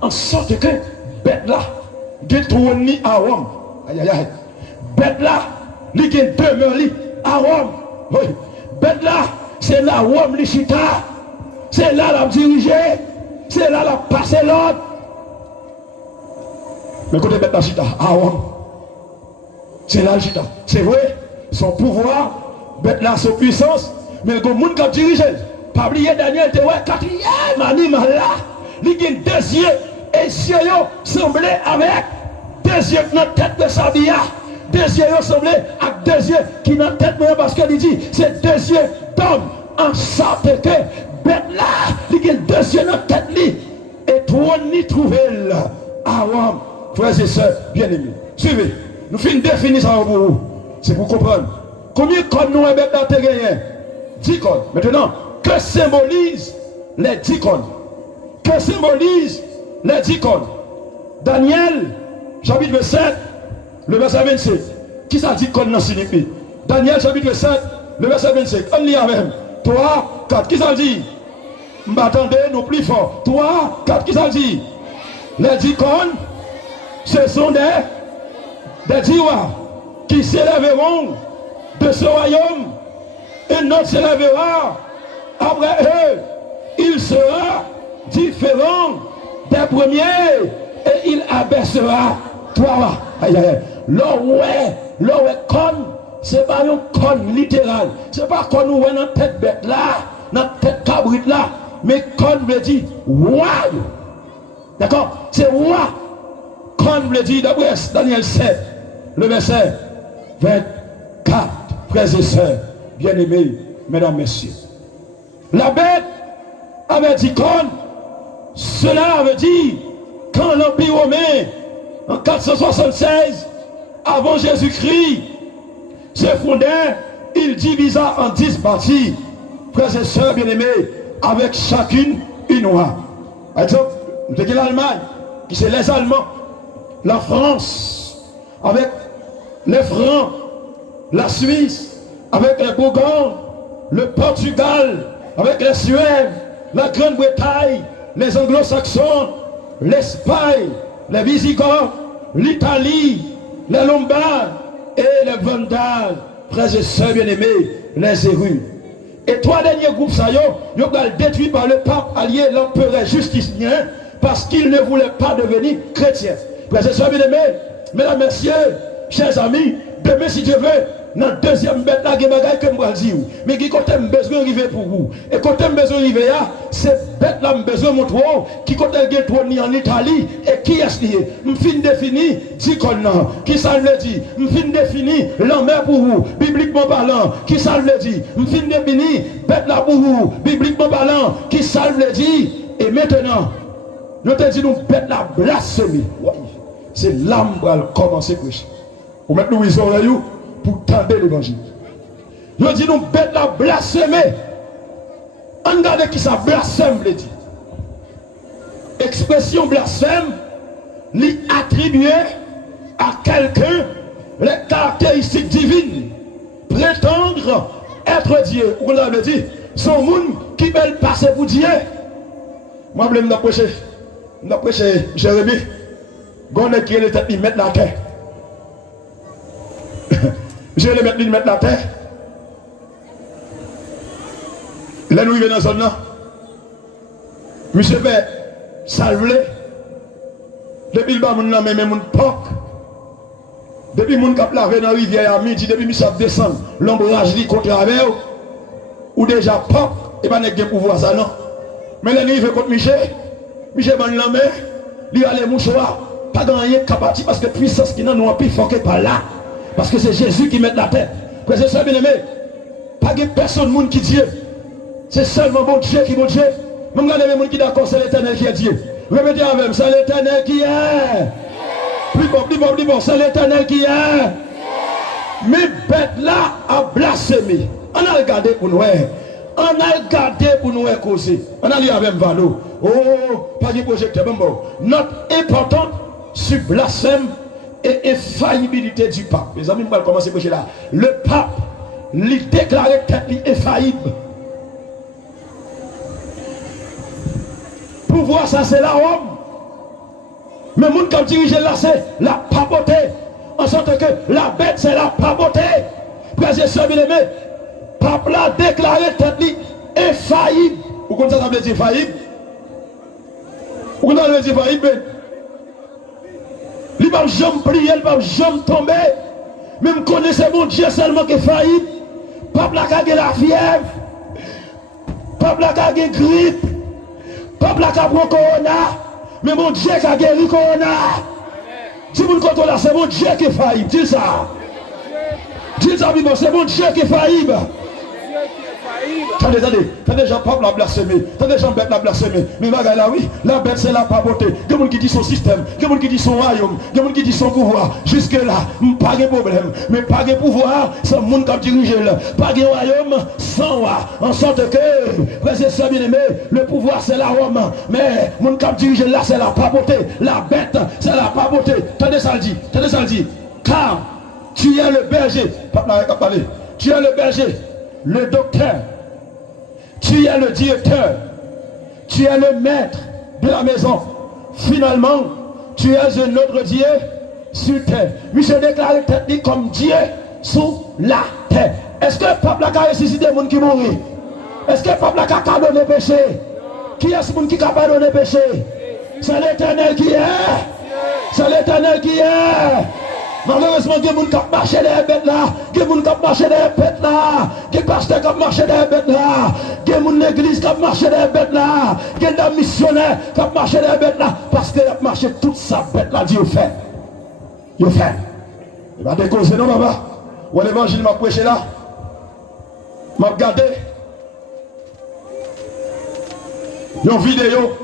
En sorte que bête là, détourne à Rome. Aïe aïe aïe. Bête là, il y a demeure à Rome. Oui. Bête là, c'est là Rome l'Ichita. C'est là la diriger. C'est là la passer l'ordre. Mais côté bête là, Chita, à Rome. C'est là Chita. C'est vrai, son pouvoir, bête là, son puissance. Mais le monde qui a dirigé. Pas oublier Daniel, tu vois, quatrième animal là. Il y a 2 yeux. Et si yo semblait avec 2 yeux dans la tête de Sabia. 2 yeux semblaient avec 2 yeux qui dans la tête parce qu'il dit c'est 2 yeux d'homme en sorte que bête là il y a 2 yeux dans la tête et toi n'y trouver là à Rome. Frères et sœurs bien-aimés, suivez, nous finissons de définir ça pour vous, c'est pour comprendre combien de cornes nous avons dans tes gagnants. 10 cornes. Maintenant, que symbolisent les 10 cornes? Que symbolisent les 10 cornes? Daniel chapitre 7 le verset 25. Qui ça dit qu'on signifie? Daniel chapitre 7, le verset 25. On lit avec 3, 4. Qui ça dit? M'attendez, nous plus fort. 3, 4. Qui ça dit? Les 10 cornes, ce sont des 10 rois qui s'élèveront de ce royaume. Et notre s'élèvera après eux. Il sera différent des premiers et il abaissera 3 rois. Aïe aïe aïe. L'oué conne, c'est pas une conne littérale. C'est pas conne ou dans tête bête là, dans tête cabrite là, mais conne veut dire roi. D'accord? C'est roi. Conne veut dire d'après Daniel 7, le verset 24. Frères et sœurs, bien-aimés, mesdames, messieurs. La bête avait dit qu'on, cela avait dit, quand l'Empire romain, en 476, avant Jésus-Christ, se fondait, il divisa en 10 parties, frères et sœurs bien-aimés, avec chacune une loi. Par exemple, nous avons l'Allemagne, qui c'est les Allemands, la France, avec les Francs, la Suisse, avec les Bourgognes, le Portugal, avec les Suèves, la Grande-Bretagne, les Anglo-Saxons, l'Espagne, les Visigoths, l'Italie, les Lombards et les Vandales, frères et sœurs bien-aimés, les Érus. Et trois derniers groupes, ça y est, ils ont été détruits par le pape allié, l'empereur justicien, parce qu'il ne voulait pas devenir chrétien. Frères et sœurs bien-aimés, mesdames, messieurs, chers amis, demain, si Dieu veut, dans la deuxième bête, là, il y a des choses que je vais dire. Mais qui côté besoin d'arriver pour vous. Et côté besoin d'arriver là, c'est bête là, besoin de montrer qui côté est en Italie et qui est lié. Je finis définir, dit qu'on a. Qui ça le dit? Je finis définir l'enmer pour vous, bibliquement parlant. Qui ça le dit? Je finis définir bête là pour vous, bibliquement parlant. Qui ça le dit? Et maintenant, nous te disons bête la blasphémie. C'est l'âme qui va commencer à prêcher. Vous mettez nous les oreilles pour tendre l'évangile. Nous disons bête la blasphémie. On regarde qui ça blasphème le dit. Expression blasphème lui attribuer à quelqu'un les caractéristiques divines. Prétendre être Dieu. On l'a dit. Son monde qui veut passer pour Dieu. Moi je vais prêcher. Je vais prêcher Jérémie. Gonne qui est le tête de mettre la terre. Je vais le mettre la terre. Là, nous, il vient dans la zone là. Monsieur fait salver. Depuis le bas, mon nom, mais mon poc. Depuis mon cap lavé dans la rivière à midi, depuis monsieur descend, l'ombrage dit contre la mer, ou déjà poc, et pas de pouvoir ça non. Mais là, il veut contre Michel. Michel van la main, il a les mouchoirs, pas gagner capacité parce que puissance qui n'a nous plus fort que par là. Parce que c'est Jésus qui met la tête. Frères et sœurs bien-aimés, pas de personne monde qui Dieu. C'est seulement bon Dieu qui est bon Dieu. Même regardez les gens qui d'accord, c'est l'Éternel qui est Dieu. Répétez avec moi, c'est l'Éternel qui est. Plus bon, c'est l'Éternel qui est. Mais bête là a blasphémé. On a regardé pour nous. On a regardé pour nous causer. On a lu avec Valo. Oh, pas de projecteur. Notre important sur blasphème et infaillibilité du pape. Les amis, on va commencer à prêcher là. Le pape, il déclarait qu'il est infaillible. Pouvoir, ça c'est la Rome. Mais le monde qui dirige là, c'est la papauté. En sorte que la bête, c'est la papauté. Frères et sœurs bien-aimés, pape là déclaré qu'il est infaillible. Vous connaissez ça veut dire infaillible? Vous connaissez ça veut dire infaillible? Il ne va jamais plier, il ne va jamais tomber. Même connaissez mon Dieu seulement qui est faillible. Pape la a la fièvre. Pape la a grippe. Pape la a corona. Mais mon Dieu qui a guéri corona. Si vous ne comptez là, c'est mon Dieu qui est faillible. Dis ça. Dis ça, c'est mon Dieu qui est faillible. Attendez, Jean-Paul l'a blasphémé. Attendez, Jean-Bête l'a blasphémé. Mais regarde là, oui, la bête c'est la papauté. Il y a des gens qui disent son système, il y a des gens qui disent son royaume, il y a des gens qui disent son pouvoir. Jusque-là, pas de problème. Mais pas de pouvoir sans le monde qui dirige. Pas de royaume sans roi. En sorte que, frères et sœurs bien-aimés, le pouvoir c'est la Rome. Mais le monde qui dirige là, c'est la papauté. La bête, c'est la papauté. Attendez ça le dit. Car tu es le berger. Tu es le berger, le docteur. Tu es le directeur, tu es le maître de la maison. Finalement, tu es un autre Dieu sur terre. Lui se déclare comme Dieu sous la terre. Est-ce que le peuple a ressuscité les gens qui mourent? Est-ce que le peuple a pardonné le péché? Qui est ce monde qui a pardonné le péché? C'est l'Éternel qui est. C'est l'Éternel qui est. Malheureusement, il y a des gens qui marchent dans les bêtes là, il y a des gens qui marchent dans les bêtes là, il y a des pasteurs qui marchent dans les bêtes là, il y a des gens de l'église qui marchent dans les bêtes là, il y a des missionnaires qui marchent dans les bêtes là, parce qu'ils ont marché toute sa bête là, Dieu fait. Il fait. Il va décauser, non, papa? Ou l'évangile m'a prêché là, m'a regardé. une vidéo,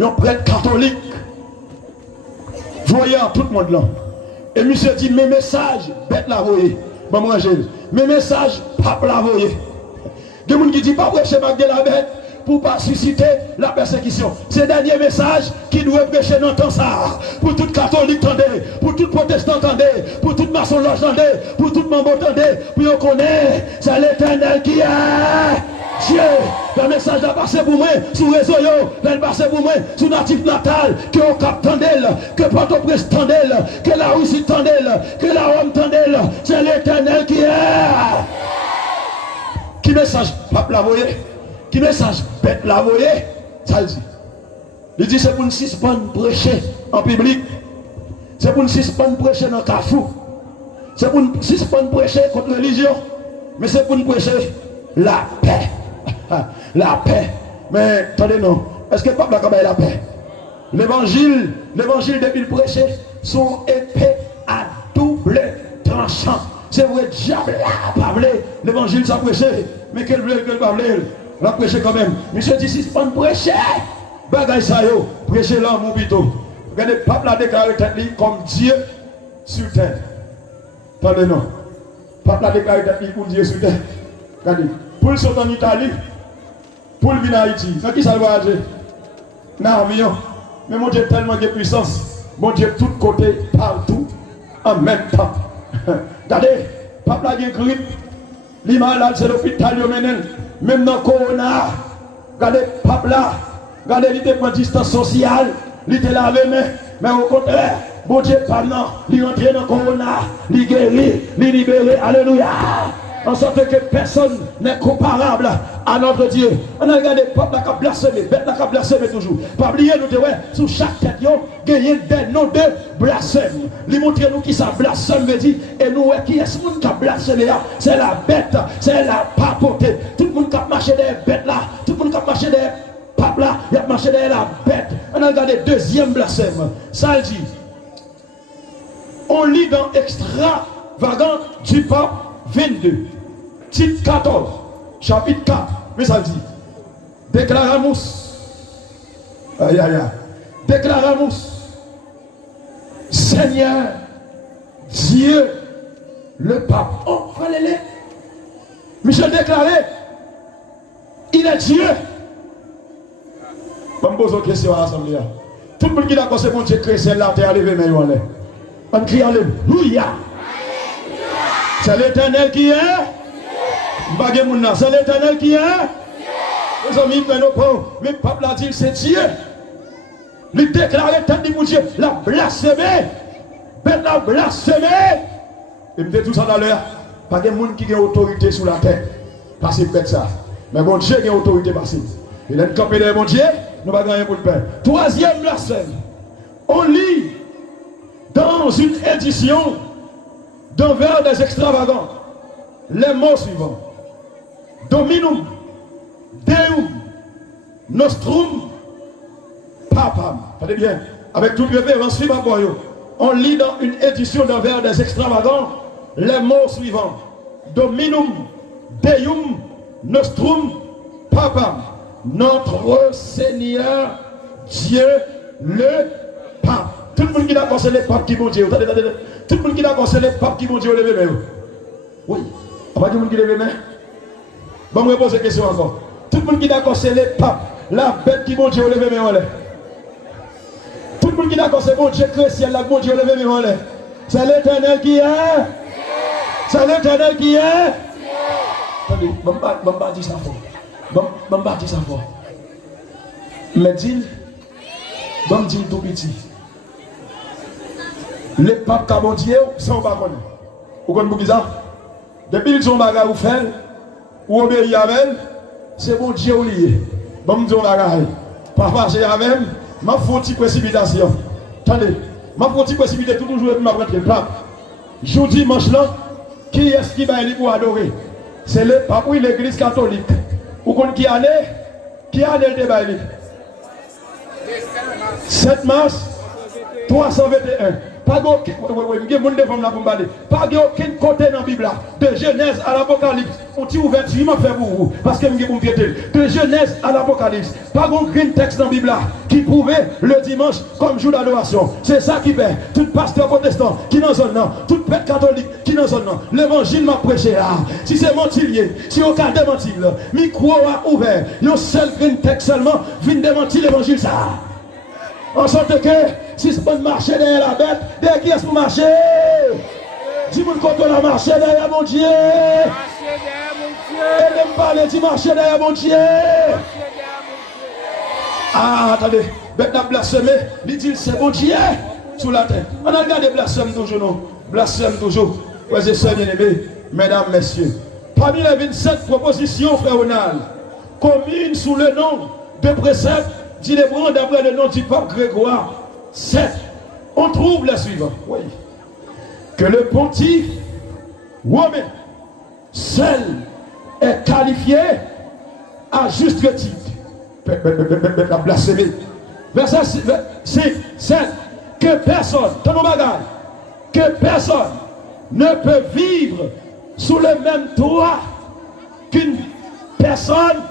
un prêtre catholique, voyant tout le monde là. Et monsieur dit, mes messages, bête la voyez. Bon, moi, mes messages, pape la voyez. Il y a des gens qui disent, pas prêcher Mac de la bête pour pas susciter la persécution. C'est le dernier message qui doit prêcher dans le temps ça. Pour tout catholique, pour tout protestant, pour tout maçon loge, pour tout membre, pour qu'on connaît, c'est l'Éternel qui est Dieu. Le message a passé pour moi sur les réseaux, il a passé pour moi sur Natif Natal, que au Cap Tandel, que Port-au-Prince Tandel, que la Russie Tandel, que la Rome Tandel, c'est l'Éternel qui est. Qui message pape la voyez? Qui message bête la voyez? Ça le dit. Il dit c'est pour nous suspendre prêcher en public. C'est pour nous suspendre prêcher dans le cafou. C'est pour nous suspendre prêcher contre la religion. Mais c'est pour nous prêcher la paix. La paix. Mais attendez non. Est-ce que le pape a la paix? L'évangile depuis le prêcher, sont épées à double tranchant. C'est vrai, diable a parlé. L'évangile ça prêché. Mais quel bleu, quel pas bleu. La prêcher quand même. Monsieur dit, si c'est pas prêcher. Bagay ça yo. Prêcher là, mon bito. Regardez, le pape l'a déclaré comme Dieu sur terre. Attendez non. Le pape l'a déclaré comme Dieu sur terre. Regardez. Pour le sortir en Italie, pour le venir en Haïti. C'est qui ça va agir? Non, mais mon Dieu tellement de puissance. Mon Dieu, de tous côtés, partout, en même temps. Regardez, pape l'a grippe. Les malades, c'est l'hôpital, même dans le corona. Regardez, pape là. Regardez, il était pour distance sociale. Il était lavé, mais au contraire, bon Dieu, pas non. Il rentre dans le corona. Il guérit, il libéré. Alléluia. En sorte que personne n'est comparable à notre Dieu. On a regardé, pape n'a qu'à blasphémer, bête n'a qu'à blasphémer toujours. Pas oublier, nous devons, sous chaque tête, gagner des noms de blasphème. Lui montrer nous qui ça blasphème veut dire, et nous, qui est ce monde qui a blasphémé là? C'est la bête, c'est la papauté. Tout le monde qui a marché des bêtes là, tout le monde qui a marché des papes là, il a marché derrière la bête. On a regardé deuxième blasphème. Ça dit, on lit dans Extravagant du pape 22, titre 14, chapitre 4, mais ça dit, déclaramus, aïe aïe aïe, déclaramus, Seigneur, Dieu, le pape. Oh, allez-les. Michel déclaré, il est Dieu. Je vais me poser une question à l'Assemblée. Tout le monde qui a pensé mon Dieu créé celle là, terre levé, mais on crie Alléluia. C'est l'Éternel qui est. C'est l'Éternel qui est. Les amis, mais le peuple a dit c'est Dieu. Il déclarait tant de mon Dieu, la blasphémé. Ben la blasphémé. Et me dit tout ça dans l'heure. Pas de monde qui a autorité sur la terre. Parce que ça. Mais mon Dieu qui a autorité passive. Il a une campé de mon Dieu, nous ne va gagner pour le pain. Troisième blasphème. On lit dans une édition d'un vers des extravagants les mots suivants: Dominum, Deum, Nostrum, Papam. Attendez bien, avec toute révérence, on lit dans une édition d'un vers des extravagants les mots suivants: Dominum, Deum, Nostrum, Papam. Notre Seigneur, Dieu, le Pape. Tout le monde qui a pensé les papes qui vont Dieu. Tout le monde qui a pensé les papes qui vont Dieu, levez les mains. Oui. On va dire tout le monde qui lève les mains. Bon, je vais poser une question encore. Tout le monde qui a pensé les papes, la bête qui vont Dieu, levez les mains. Tout le monde qui a pensé mon Dieu chrétien, la bon Dieu, levez les mains. C'est l'Éternel qui est. C'est l'Éternel qui est. Attendez, je vais pas dire ça fort. Je vais pas dire ça fort. Mais dis, je vais dire tout petit. Les papes qui ont Dieu, c'est un baron. Vous comprenez ça? Depuis qu'ils ont bagarre ou fait, ou obéi à elle, c'est bon Dieu lié. Bon, je dis bagarre. Parfois, c'est avec elle, ma faute précipitation. Attendez, ma faute précipitation, toujours pour m'apprendre le pape. Je dis dimanche là, qui est-ce qui va aller pour adorer? C'est le pape, oui, l'église catholique. Vous comprenez qui a le débat? 7 mars 321. Pas Pas aucun côté dans la Bible, de Genèse à l'Apocalypse. On t'y ouverture, il m'a fait pour vous, parce que je vais vous piéter. De Genèse à l'Apocalypse, pas aucun texte dans la Bible qui prouvait le dimanche comme jour d'adoration. C'est ça qui fait. Tout pasteur protestant qui dans zone, tout prêtre catholique qui dans zone, l'évangile m'a prêché là. Si c'est mentilier, si on a démenti, micro a ouvert, il y a un seul texte seulement, vient démentir l'évangile ça. En sorte que, si c'est pour marcher derrière la bête, derrière qui est-ce pour marcher? Dis-moi quand on a marché derrière mon Dieu. Et même parler, dis marcher derrière mon Dieu. Ah, attendez, bête n'a blasphémé, il dit c'est mon Dieu sous la terre. On a regardé blasphème toujours, non? Blasphème toujours. Ouais, c'est ça, bien aimé, mesdames, messieurs. Parmi les 27 propositions, frère Ronald, communes sous le nom de préceptes, dit les brands d'après le nom du pape Grégoire 7. On trouve la suivante. Oui. Que le pontife romain seul est qualifié à juste titre. La blasphémie. Verset 7. Que personne, que personne ne peut vivre sous le même toit qu'une personne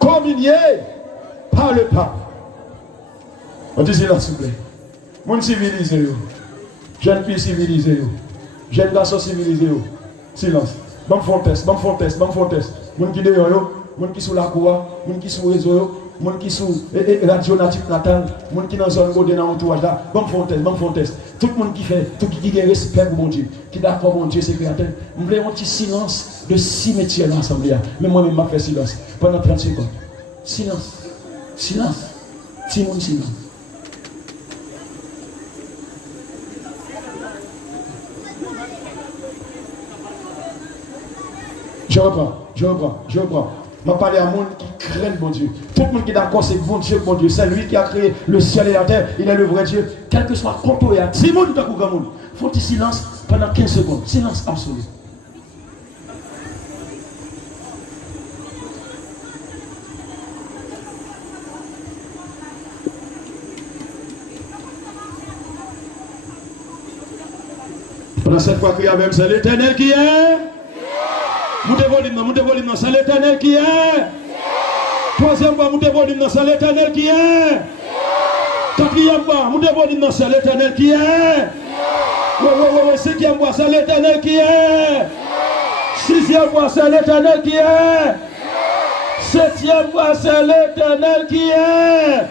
ex-communiée par le pape. On dit silence, s'il vous plaît. Moun civilisé, jeune fille civilisée, jeune garçon civilisé, silence. Bon test. Moun qui dehors, moun qui sous la cour, moun qui sous réseau, moun qui sous radio natif natal, moun qui dans zone godé dans entourage là. Bon test. Tout le monde qui fait, tout qui a respect pour mon Dieu, qui d'accord mon Dieu c'est créateur. Vous voulez un petit silence de cimetière dans l'assemblée. Mais moi-même m'a fait silence pendant 30 secondes. Silence. Timon silence. Je reprends. Je vais parler à un monde qui craint mon Dieu. Tout le monde qui est d'accord, c'est bon Dieu, mon Dieu. C'est lui qui a créé le ciel et la terre. Il est le vrai Dieu. Quel que soit le contour, il y a 10 monde dans le monde. Il faut un silence pendant 15 secondes. Silence absolu. Pendant cette fois qu'il y a même, c'est l'Éternel qui est. Montez volume, c'est l'Éternel qui est. Troisième fois, montez volume, c'est l'Éternel qui est. Quatrième fois, montez volume, c'est l'Éternel qui est. Oui. Cinquième fois, c'est l'Éternel qui est. Sixième fois, c'est l'Éternel qui est. Septième fois, c'est l'Éternel qui est.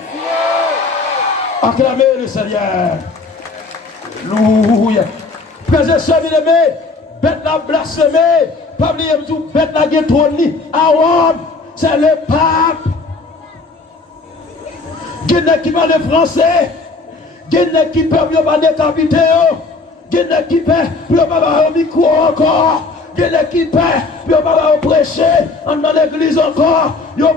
Acclamez le Seigneur. Alléluia. Frères et sœurs bien-aimés, bête la blasphémée. Pas oublier tout, bête la guétroni. À Rome, c'est le pape. Il y a qui parle français. Il y a qui peut pas décapiter. Il y a qui peut pas au micro encore. Il y a qui peut pas prêcher dans l'église encore. Il y a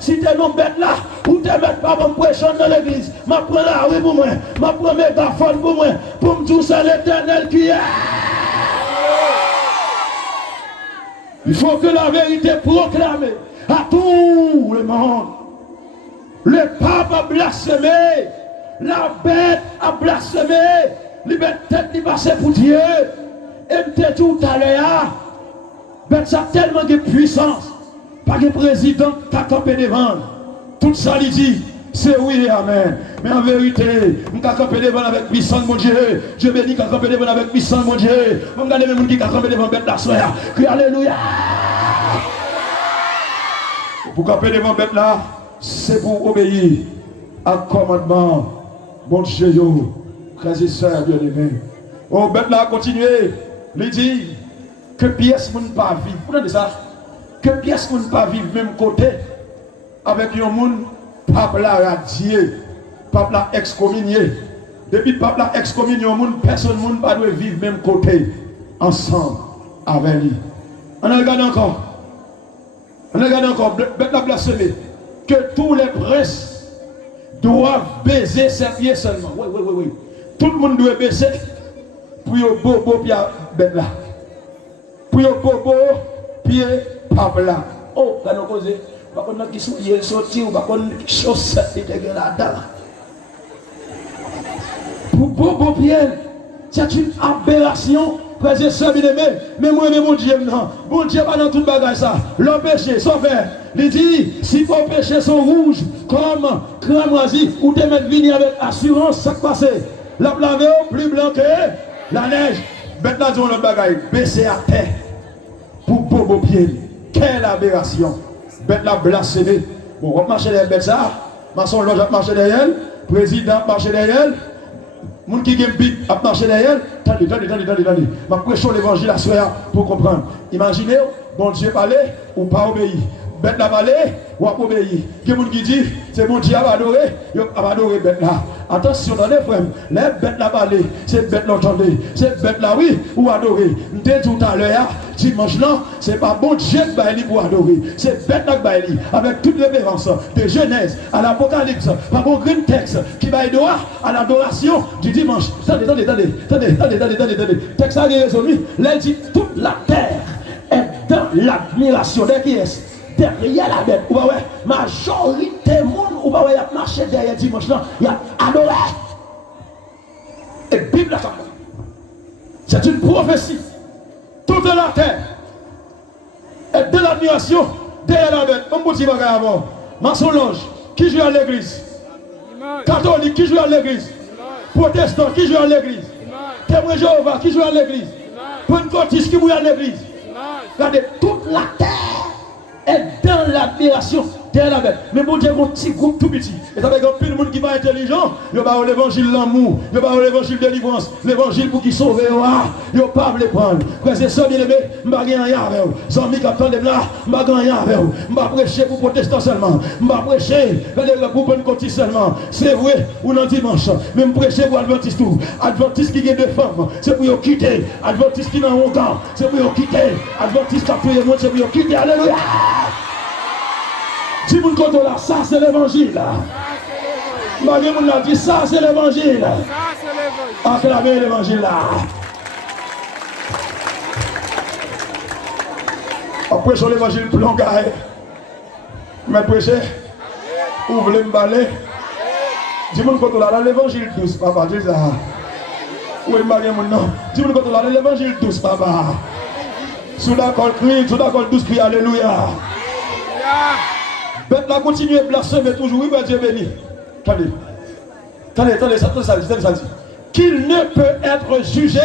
si tu es non bête là, ou tu ne mets pas pour prêcher dans l'église. Je prends la rue pour moi. Je prends mes mégaphone pour moi. Pour me dire c'est l'Éternel qui est. Il faut que la vérité proclamée à tout le monde. Le pape a blasphémé, la bête a blasphémé, la bête n'est pas pour Dieu. Et peut-être tout à l'heure, bête ça a tellement de puissance, pas de président qui a campé devant. Tout ça il dit, c'est oui et amen. Mais en vérité, je suis campé devant avec puissance mon Dieu. Je bénis qui a campé devant avec puissance mon Dieu. Je regarde les gens qui a campé devant bête la soya. Crie alléluia. Pour camper devant bête là, c'est pour obéir à commandement. Mon Dieu, frères et sœurs bien-aimés. Oh, bête là, continuez. Il dit que pièce ne pas vivre. Vous entendez ça? Que pièce ne pas vivre même côté avec un monde, pape là radié, pape là excommunié. Depuis pape là excommunié, personne ne doit vivre même côté ensemble avec lui. On regarde encore. Bête la blasphémée. Que tous les princes doivent baiser ses pieds seulement. Oui. Tout le monde doit baiser pour le bobo pied bête là. Pour le bobo pied pape là. Oh, quand on cause, par contre, qui sont sortis ou par contre, chaussettes qui étaient là-dedans. Pour bobo pied, C'est une aberration. Frères et sœurs bien-aimés, mais moi, mon Dieu, non. Mon Dieu, pas dans tout bagage ça. Le péché, sauf faire. Il dit, si vos péchés sont rouges, comme cramoisi, ou te mettre venir avec assurance, ça passe. La laver plus blanc que la neige. Maintenant, disons notre bagage, baisser à terre pour bobo pied. Quelle aberration. Bête la blasphémée. Bon, on va marcher derrière bête ça. Maçon loge a marché derrière elle. Président a marché derrière elle. Moun qui game bip a marché derrière elle. Attendez. Je prêche l'évangile à soi pour comprendre. Imaginez, bon Dieu parlait ou pas obéi. Bête la parlé ou pas obéi. Il y a des gens qui disent, c'est bon Dieu a adoré, il a adoré bête là. Attention, dans les frères, les bêtes la parlé, c'est bête l'entendez, c'est bête là oui, ou adorer. Je dis tout à l'heure, dimanche là, c'est pas bon Dieu qui pour adorer, c'est bête là qui avec toute révérence de Genèse à l'Apocalypse, par bon green text qui va aider à l'adoration du dimanche. Attendez. Texte a résolu, là dit toute la terre est dans l'admiration de qui est derrière la bête. Ou ouais, majorité de monde ou ouais, y a marché derrière dimanche là, y a adoré. Et Bible ça. C'est une prophétie. Toute la terre est de l'admiration derrière la bête. Comme vous dites avant, maçonloge qui joue à l'église, catholique qui joue à l'église, protestant qui joue à l'église, témoin Jéhovah qui joue à l'église, pentecôtiste qui joue à l'église. Regardez, toute la terre est dans l'admiration derrière la bête. Mais mon Dieu, mon petit groupe tout petit. Et ça fait que plus de monde qui va intelligent, il va avoir l'évangile l'amour, il va avoir l'évangile de délivrance, l'évangile pour qui sauve, il va pas le prendre. Frères et sœurs bien-aimés, je ne vais rien avec vous. Les amis qui attendent là, je ne vais rien avec vous. Je ne vais prêcher pour protestants seulement. Je ne vais prêcher pour pentecôtistes seulement. C'est vrai, ou non dimanche. Mais je prêcher pour adventistes tout. Adventistes qui ont deux femmes, c'est pour quitter. Adventistes qui n'ont pas de c'est pour quitter. Adventistes qui ont fait le monde, c'est pour quitter. Alléluia. Si vous ne là, ça c'est l'évangile. Marie vous l'a dit, ça c'est l'évangile. Acclamez l'évangile là. Après sur l'évangile plomb carré. Mais prêcher, ouvrez le balai. Dis-moi quand on a l'évangile douce, papa, dis ça. Oui, Marie mon nom. Dis-moi quand on a l'évangile douce, papa. Sous d'accord crie, sous d'accord douce crie, alléluia. Bête la continue à blasphémer toujours, oui, Dieu béni. Attendez, ça dit. Qu'il ne peut être jugé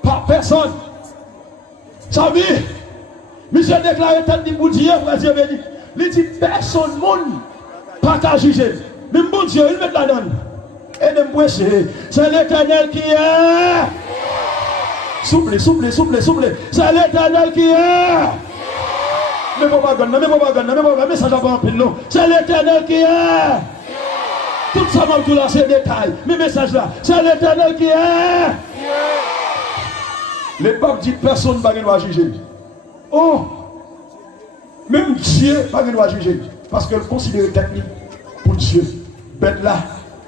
par personne. Ça dit, monsieur déclaré tel dit pour Dieu, Dieu béni. Il dit personne, monde, pas qu'à juger. Mais bon Dieu, il met la donne. Et de me prêcher, c'est l'Éternel qui est. Souple. C'est l'Éternel qui est. Mais pas message avant pile non. C'est l'Éternel qui est. Tout ça même tout là c'est détail. Mais message là, c'est l'Éternel qui est. Le pape dit personne ne va juger. Oh, même Dieu ne va juger. Parce que le considère technique pour Dieu. Bête là,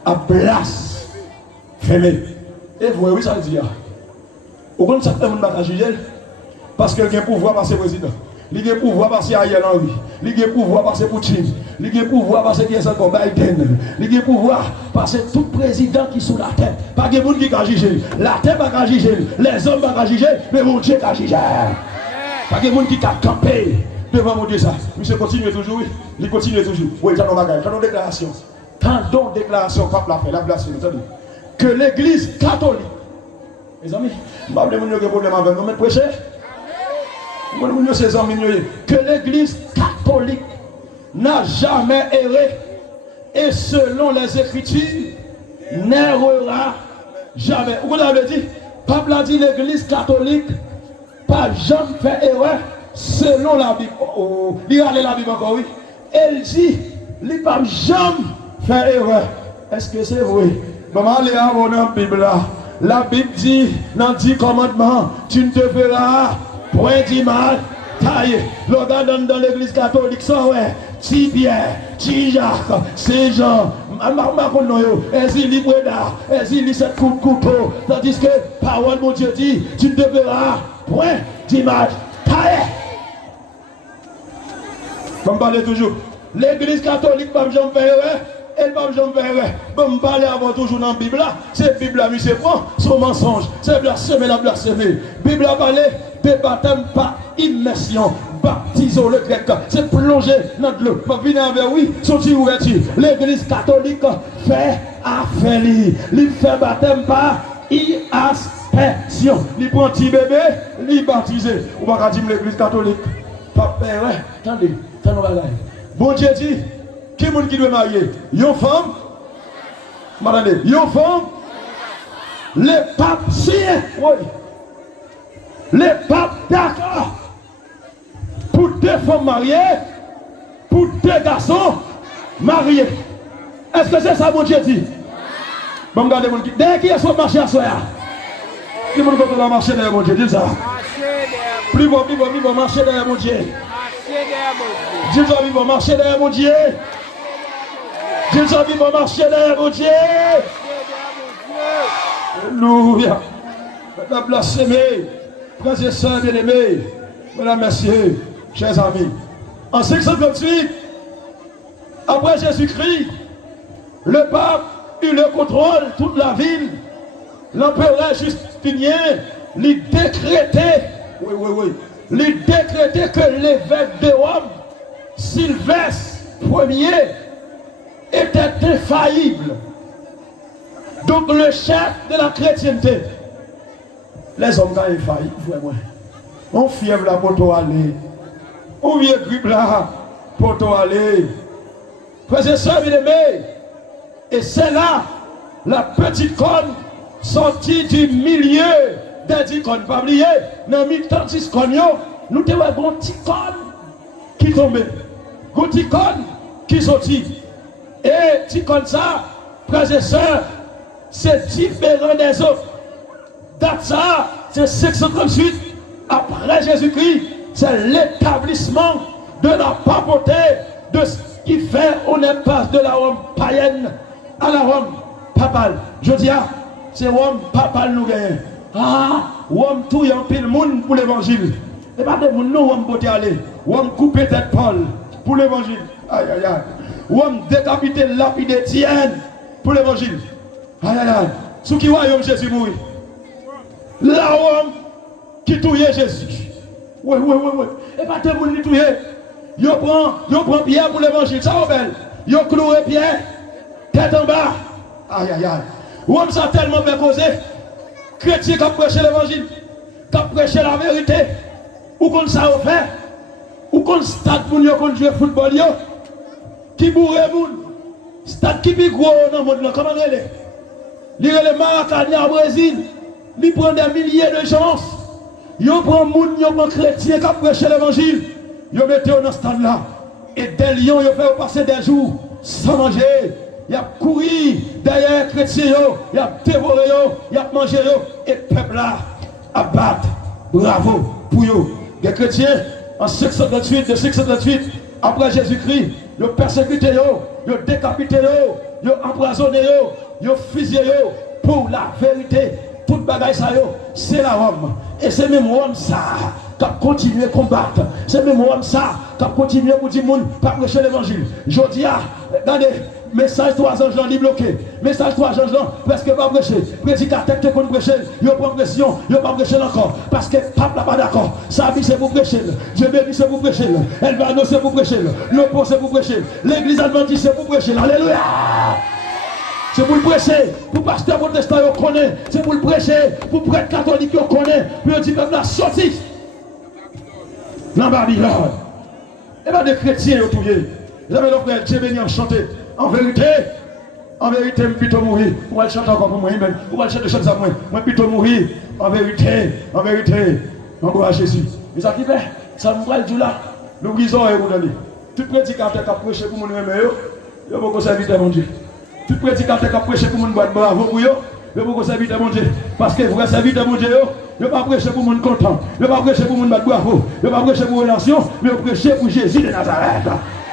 à place, fermé. Et vous voyez, oui, ça veut dire. Au contraire, certains ne vont pas juger. Parce qu'il a un pouvoir passer président. Il a un pouvoir passer Ariel Henry. Il a un pouvoir passer Poutine. Il a un pouvoir passer qui est encore Biden. Il a un pouvoir passer tout président qui est sous la tête. Pas de monde qui va juger. La tête va pas juger. Les hommes vont pas juger. Mais mon Dieu va juger. Pas de monde qui va camper devant mon Dieu ça. Monsieur continue toujours. Il continue toujours. Oui, j'en ai bagage. J'en ai déclaration. Tant de déclaration, pape l'a fait. La blasphème. Que l'église catholique. Mes amis, je ne vais pas vous dire problème avec vous, mais prêcher. Que l'église catholique n'a jamais erré et selon les Écritures n'errera jamais. Vous l'avez dit, Pape l'a dit, l'église catholique pas jamais fait erreur selon la Bible. Il a la Bible encore, oui. Elle dit, il n'a pas jamais fait erreur. Est-ce que c'est vrai? Bon, allez à mon Bible là. La Bible dit, dans 10 commandements, tu ne te feras point d'image taillé. Regarde dans l'église catholique, ça ouais. Ti Pierre, Ti Jacques, c'est Jean, Ezili Breda, Ezili cette couteau. Tandis que parole mon Dieu dit, tu ne te feras point d'image taillé. On parle toujours. L'église catholique, pas jamais fait, Et le pape Jean verrait, bon, parler avant toujours dans la Bible, c'est Bible à monsieur prend, son mensonge, c'est blasphémé, la blasphémé. Bible à parler de baptême par immersion, baptiso le grec, c'est plonger dans l'eau. Ma vie avec oui, sorti ouverture. L'église catholique fait affaire, il fait baptême par aspersion. Il prend petit bébé, il baptisé. Ou pas dire l'église catholique. Papa, ouais, attendez, bon Dieu dit, qui est-ce qui doit marier? Une femme? Madame, une femme? Les papes siens, oui. Les papes d'accord. Pour 2 femmes mariées, pour 2 garçons mariés. Est-ce que c'est ça, mon Dieu dit? Bon, regardez, mon Dieu. Dès qu'il y a son marché à soi, qui est-ce qui va marcher derrière mon Dieu? Dis ça. Plus bon, marcher derrière mon Dieu. Dis ça, vivre, marcher derrière mon Dieu. Dis ça, vivre, marcher derrière mon Dieu. Alléluia. La blasphémée. Frères et sœurs bien-aimés, mesdames, messieurs, chers amis. En 528, après Jésus-Christ, le pape eut le contrôle de toute la ville. L'empereur Justinien lui décrétait, lui décrétait que l'évêque de Rome, Sylvestre Ier, était infaillible. Donc le chef de la chrétienté. Les hommes qui sont faillibles, vraiment. On fièvre là pour toi aller. On vient grippe là pour toi aller. Frères et sœurs bien-aimés, et c'est là la petite corne sortie du milieu des icônes. Pas oublier, dans le milieu de 10 cornes, nous avons un petit corne qui tombe. Un petit corne qui sortit. Et petit corne ça, frères et sœurs, c'est différent des autres. Date ça, c'est 638 après Jésus-Christ. C'est l'établissement de la papauté, de ce qui fait on est passe de la Rome païenne à la Rome papale. Je dis, c'est Rome papale nous gagnons. Ah, Rome tout y a un pile monde pour l'évangile. Et pas de monde, nous, Rome beauté aller. Rome couper tête Paul pour l'évangile. Aïe, aïe, aïe. Rome décapiter lapide Tienne pour l'évangile. Aïe, aïe, aïe. Sous qui royaume Jésus mourit. La Rome qui touillait Jésus. Oui. Et pas tout le monde qui touillait. Ils prend Pierre pour l'évangile. Ça va belle. Ils cloué Pierre. Tête en bas. Aïe, aïe, aïe. Rome ça tellement fait causer. Chrétien qui a prêché l'évangile. Qui a prêché la vérité. Ou qu'on ça a fait. Ou qu'on stade pour nous qu'on joue football. Qui bourre moun. Stade qui est gros dans le monde. Comment il est? Il est le Maracana au Brésil. Il prend des milliers de gens. Il prend des gens, il prend des chrétiens qui ont prêché l'évangile. Il met dans ce stade-là. Et des lions, il fait passer des jours sans manger. Il a couru derrière les chrétiens, il a dévoré, il a mangé. Et le peuple là a battu. Bravo pour eux. Les chrétiens, en 638, après Jésus-Christ, ils ont persécuté, ils ont décapité, ils ont empoisonné, ils ont fusillé pour la vérité. Toute bagaille ça c'est la Rome. Et c'est même Rome ça qui a continué à combattre. C'est même Rome ça qui a continué pour dire monde pas prêcher l'évangile. Je dis regardez, message 3 anges là bloqué. Message 3 anges là presque pas prêcher. Prédicateur qui qu'on prêcher, il prend pression, il pas prêcher encore parce que pape là pas d'accord. Ça vie c'est pour prêcher. Dieu béni c'est pour prêcher. Elvano c'est pour prêcher. L'oppo c'est pour prêcher. L'église adventiste c'est pour prêcher. Alléluia. C'est pour le prêcher, pour le pasteur protestant qu'on connaît, c'est pour le prêcher, pour le prêtre catholique qu'on connaît, pour le dire que la sortie dans Babylone. Et bien des chrétiens ont tué. J'avais le frère Dieu béni en chanter. En vérité, je vais plutôt mourir. On va le chanter encore pour moi-même. On va le chanter choses à moi. Moi plutôt mourir. En vérité, encourage Jésus. Mais ça qui fait, ça me va le dire là. Nous guisons et vous donnez. Tout prédicateur qui a prêché pour mon aimer, il y a beaucoup de serviteurs mon Dieu. Tout prédicateur qui a prêché pour mon boîte bravo pour eux, il y a beaucoup de serviteurs mon Dieu. Parce que vrai serviteur mon Dieu, il ne pas prêcher pour mon content, il ne pas prêcher pour mon boîte bravo, il ne pas prêcher pour relation, mais il prêcher pour Jésus de Nazareth.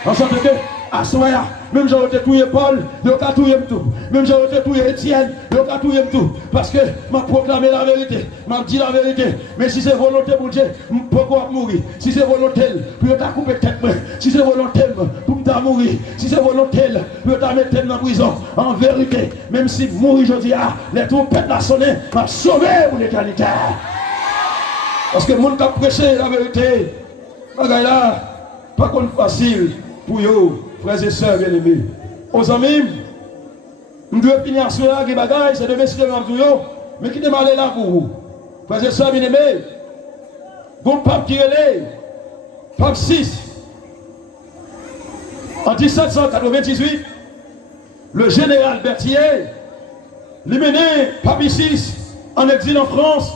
En sorte que, à ce moment-là, Même j'ai été touillé Paul, il a touillé tout. Même j'ai été touillé Étienne, il a touillé tout. Parce que m'a proclamé la vérité, m'a dit la vérité. Mais si c'est volonté pour Dieu, pourquoi mourir? Si c'est volonté, pour t'a couper tête, si c'est volonté, pour t'a mourir. Si c'est volonté, pour t'a mettre tête dans la prison. En vérité, même si mourir, je dis, les trompettes la sonné, m'a sauvé pour l'éternité. Parce que le monde qui a prêché la vérité, là, pas qu'on facile pour vous, frères et sœurs bien-aimés. Aux amis, nous devons finir sur la bagaille, c'est de messieurs pour vous, mais qui démarre là pour vous. Frères et sœurs bien-aimés, bon pape qui est pape 6, en 1798, le général Berthier, lui mené pape 6 en exil en France,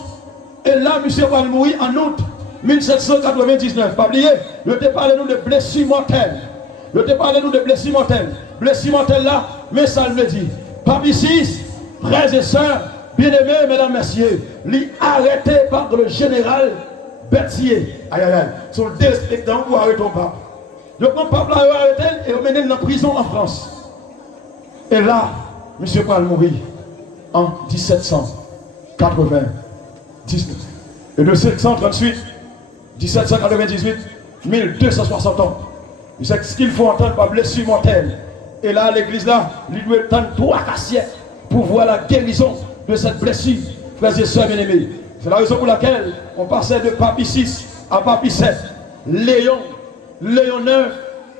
et là, monsieur va mourir en août 1799. Pas oublier, je te parle nous de blessures mortelles. Je te parle nous de blessures mortelles. Blessures mortelles là, mais ça me dit. Pape 6, frères et sœurs, bien-aimés, mesdames, messieurs, lui arrêté par le général Berthier. Aïe aïe aïe, sur le désespectant pour arrêter ton pape. Donc mon pape l'a arrêté et emmené dans la prison en France. Et là, monsieur va mourir en 1799. Et de 1738, 1798, 1260 ans. C'est ce qu'il faut entendre par blessure mortelle. Et là, l'église là, il doit attendre 3 siècles pour voir la guérison de cette blessure, frères et sœurs bien-aimés. C'est la raison pour laquelle on passait de pape 6 à pape 7. Léon 9,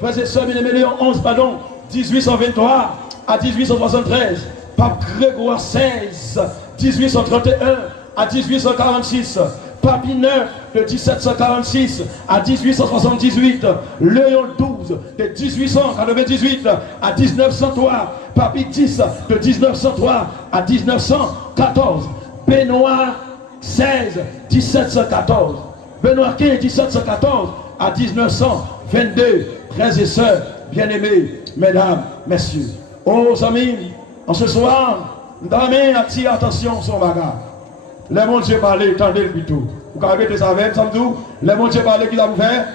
frères et sœurs bien-aimés, Léon 11, pardon, 1823 à 1873. Pape Grégoire 16, 1831 à 1846, Pape 9 de 1746 à 1878, Léon 12 de 1898 à 1903, Pape 10 de 1903 à 1914, Benoît 16, 1714, Benoît 15, 1714 à 1922, frères et sœurs, bien-aimés, mesdames, messieurs. Oh amis, en ce soir, nous avons attiré attention sur bagarre. Les mon Dieu parler, tendez le plutôt. Vous pouvez répéter ça avec Samdou. Les mon Dieu parler, qui l'a vous fait?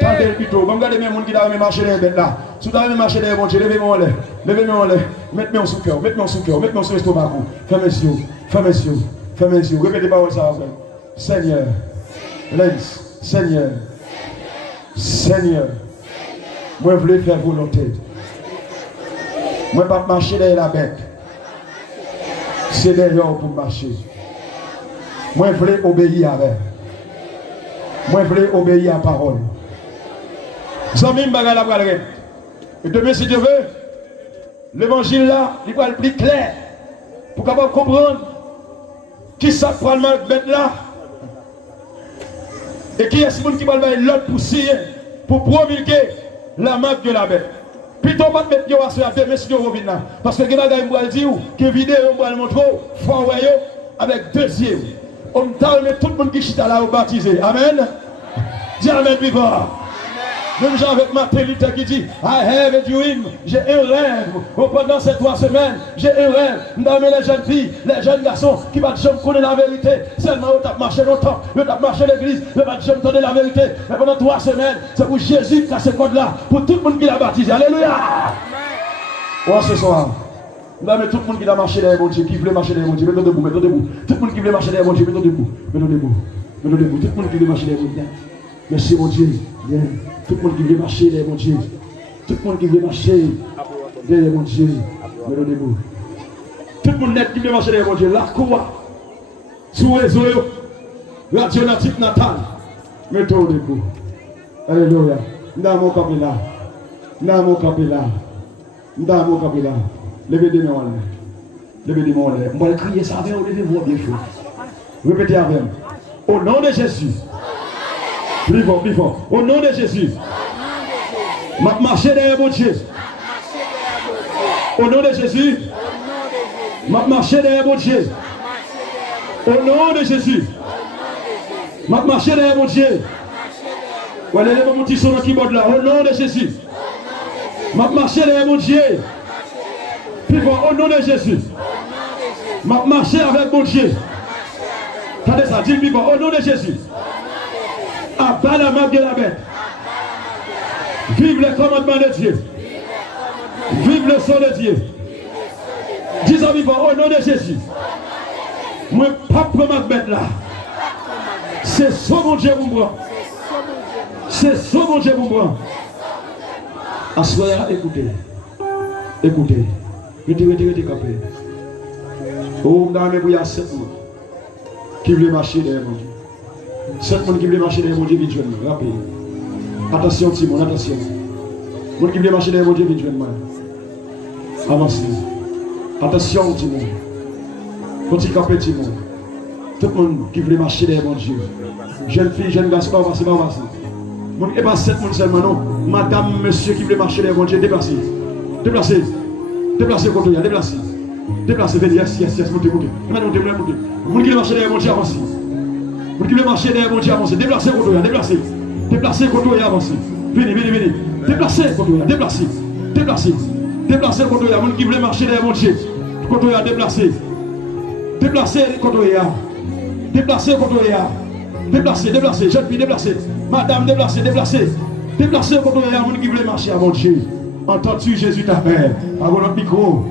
Tendez le plutôt. Vous regardez mes gens qui ont marché les bêtes là. Si vous avez marché les mon Dieu, levez-moi en l'air. Levez-moi en l'air. Mettez-moi sous cœur, mettez-moi sous cœur, mettez-moi sur l'estomac. Fais-moi sur, fais-moi sur, fais-moi sur. Répétez pas ça après. Seigneur, Lens, Seigneur, Seigneur, moi je voulais faire volonté. Moi je ne vais pas marcher derrière la bête. C'est derrière pour marcher. Moi je voulais obéir avec. Moi je voulais obéir à la parole. Zami m'baga la parole. Et demain si Dieu veut, l'évangile là, il va être plus clair. Pour capable comprendre qui ça prend le bête là. Et qui est ce monde qui va le l'autre pour signer, pour promulguer la marque de la bête. Plutôt pas de mettre Dieu à ce demain si Dieu revient là. Parce que quelqu'un va dire que vidéo va le montrer, faut avec 2 yeux. On t'a mis tout le monde qui chita là au baptisé. Amen. Dis Amen vivant. Même gens avec ma télite qui dit I have a dream. J'ai un rêve. Pendant ces 3 semaines, j'ai un rêve. Dans les jeunes filles, les jeunes garçons qui ne jamais connaître la vérité. Seulement, ils ont marché longtemps. Ils ont marché l'église. Ils ne jamais donner la vérité. Mais pendant 3 semaines, c'est pour Jésus qui a ce code-là. Pour tout le monde qui l'a baptisé. Alléluia. Oh, ce soir. Nous avons tout le monde qui a marché derrière mon Dieu, qui veut marcher derrière mon Dieu. Mettons debout, mettons debout. Tout le monde qui veut marcher derrière mon Dieu, mettons debout. Mettons debout. Mettons debout. Tout le monde qui veut marcher derrière mon Dieu. Merci mon Dieu. Bien. Tout le monde qui veut marcher derrière mon Dieu. Tout le monde qui veut marcher derrière mon Dieu. Mettons debout. Tout le monde net qui veut marcher derrière mon Dieu. La quoi? Sous les réseau. Radio Natif Natal. Mettons debout. Alléluia. Dans mon capilla. Dans mon capilla. Dans mon capilla. Levez des mains en l'air. Levez des mains en l'air. On va crier ça avec vous. Levez-vous bien fort. Répétez avec moi. Au nom de Jésus. Plus fort, plus fort. Au nom de Jésus. Ma marcher derrière mon Dieu. Au nom de Jésus. Ma marcher derrière mon Dieu. Au nom de Jésus. Ma marcher derrière mon Dieu. Voilà, levez mon petit son qui borde là. Au nom de Jésus. Ma marcher derrière mon Dieu. Plus fort, au nom de Jésus. Ma marcher avec mon Dieu. Attendez ça, dis-le vivant, au nom de Jésus. Abat la marque de la bête. Vive les commandements de Dieu. Vive le sang de Dieu. Dis en vivant, au nom de Jésus. Moi, pas pour ma bête là. C'est ça mon Dieu pour moi. C'est ça mon Dieu pour moi. Assoyez, écoutez. Écoutez. Retirez, campé. Oh, dans mes bouillards, 7 mots qui veulent marcher derrière mon Dieu. 7 mots qui veulent marcher derrière mon Dieu, vite jeune. Rappelez. Attention, Timon, attention. Mon qui veulent marcher derrière mon Dieu, vite jeune. Avancez. Attention, Timon. Petit campé, Timon. Tout le monde qui veut marcher derrière mon Dieu. Jeune fille, jeune garçon, pas passer. Mon et pas 7 mots seulement, non. Madame, monsieur qui veut marcher derrière mon Dieu, déplacez. Déplacez, contre déplacez. Déplacez, venez, yes, montez. Montez. Mon qui veut marcher derrière mon Dieu, avancez. Mon qui veut marcher derrière mon Dieu, avancez. Déplacez, contre déplacez. Déplacez, contre avancez. Venez. Déplacez, contre déplacez. Déplacez, contre mon qui veut marcher derrière mon Dieu. Contre déplacez. Déplacez, contre Déplacez, contre Déplacez, jeune fille, déplacez. Madame, déplacez. Déplacez, contre mon qui veut marcher à mon Dieu. Entends-tu Jésus t'appelle? Avant notre micro.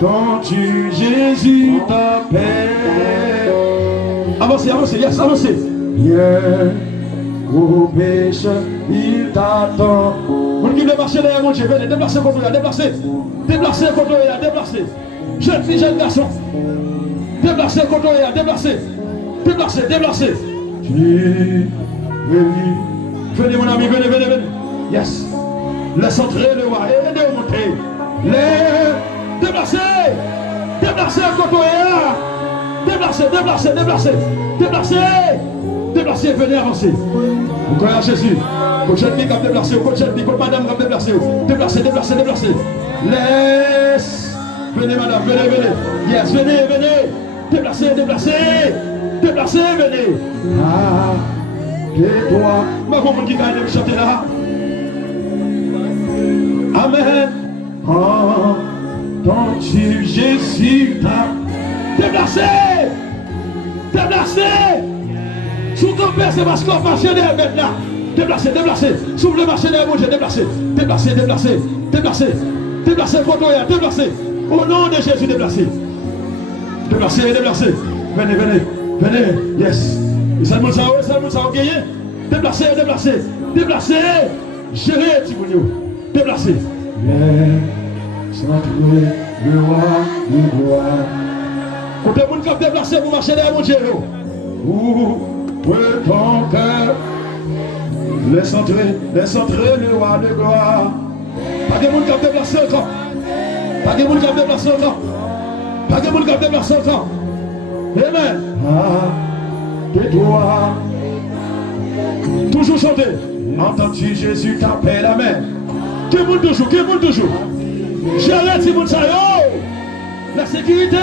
Entends-tu Jésus t'appelle? Avancez, yes, avancez. Viens, au péché, il t'attend. Mon qui veut marcher derrière mon Dieu, venez, déplacez contre lui, déplacez. Déplacez contre lui, déplacez. Jeune fille, jeune garçon. Déplacez contre lui, déplacez. Déplacez. Venez mon ami, venez. Yes. Laisse entrer le roi, aidez à monter. Déplacez contre lui. Déplacez, venez avancer. Vous connaissez Jésus. Votre jeune fille qui a déplacé, votre jeune fille, votre madame qui a déplacé. Déplacez. Laisse. Venez madame, venez. Yes, venez. Déplacez, venez. Ah, et toi. Ma maman qui gagne de chanter là. Amen. Entends-tu Jésus déplacez. Sous ton père, c'est parce qu'on va marcher derrière maintenant. Déplacez. Sous le marché derrière mon Dieu, déplacez. Déplacez, contre déplacez. Au nom de Jésus, déplacez. Venez. Yes. Ça nous a gagné. Déplacez. Gérez, Timounio. Déplacez. Centrez le roi du roi. Quand les gens qui ont déplacé pour marcher derrière mon Dieu. Où est ton cœur? Laisse entrer le roi de gloire. Pas de gens qui ont déplacé encore. Amen. Tais-toi. Toujours chanter. Entends-tu Jésus t'appelle, amen. Qui monde toujours. J'arrête si vous le savez. La sécurité.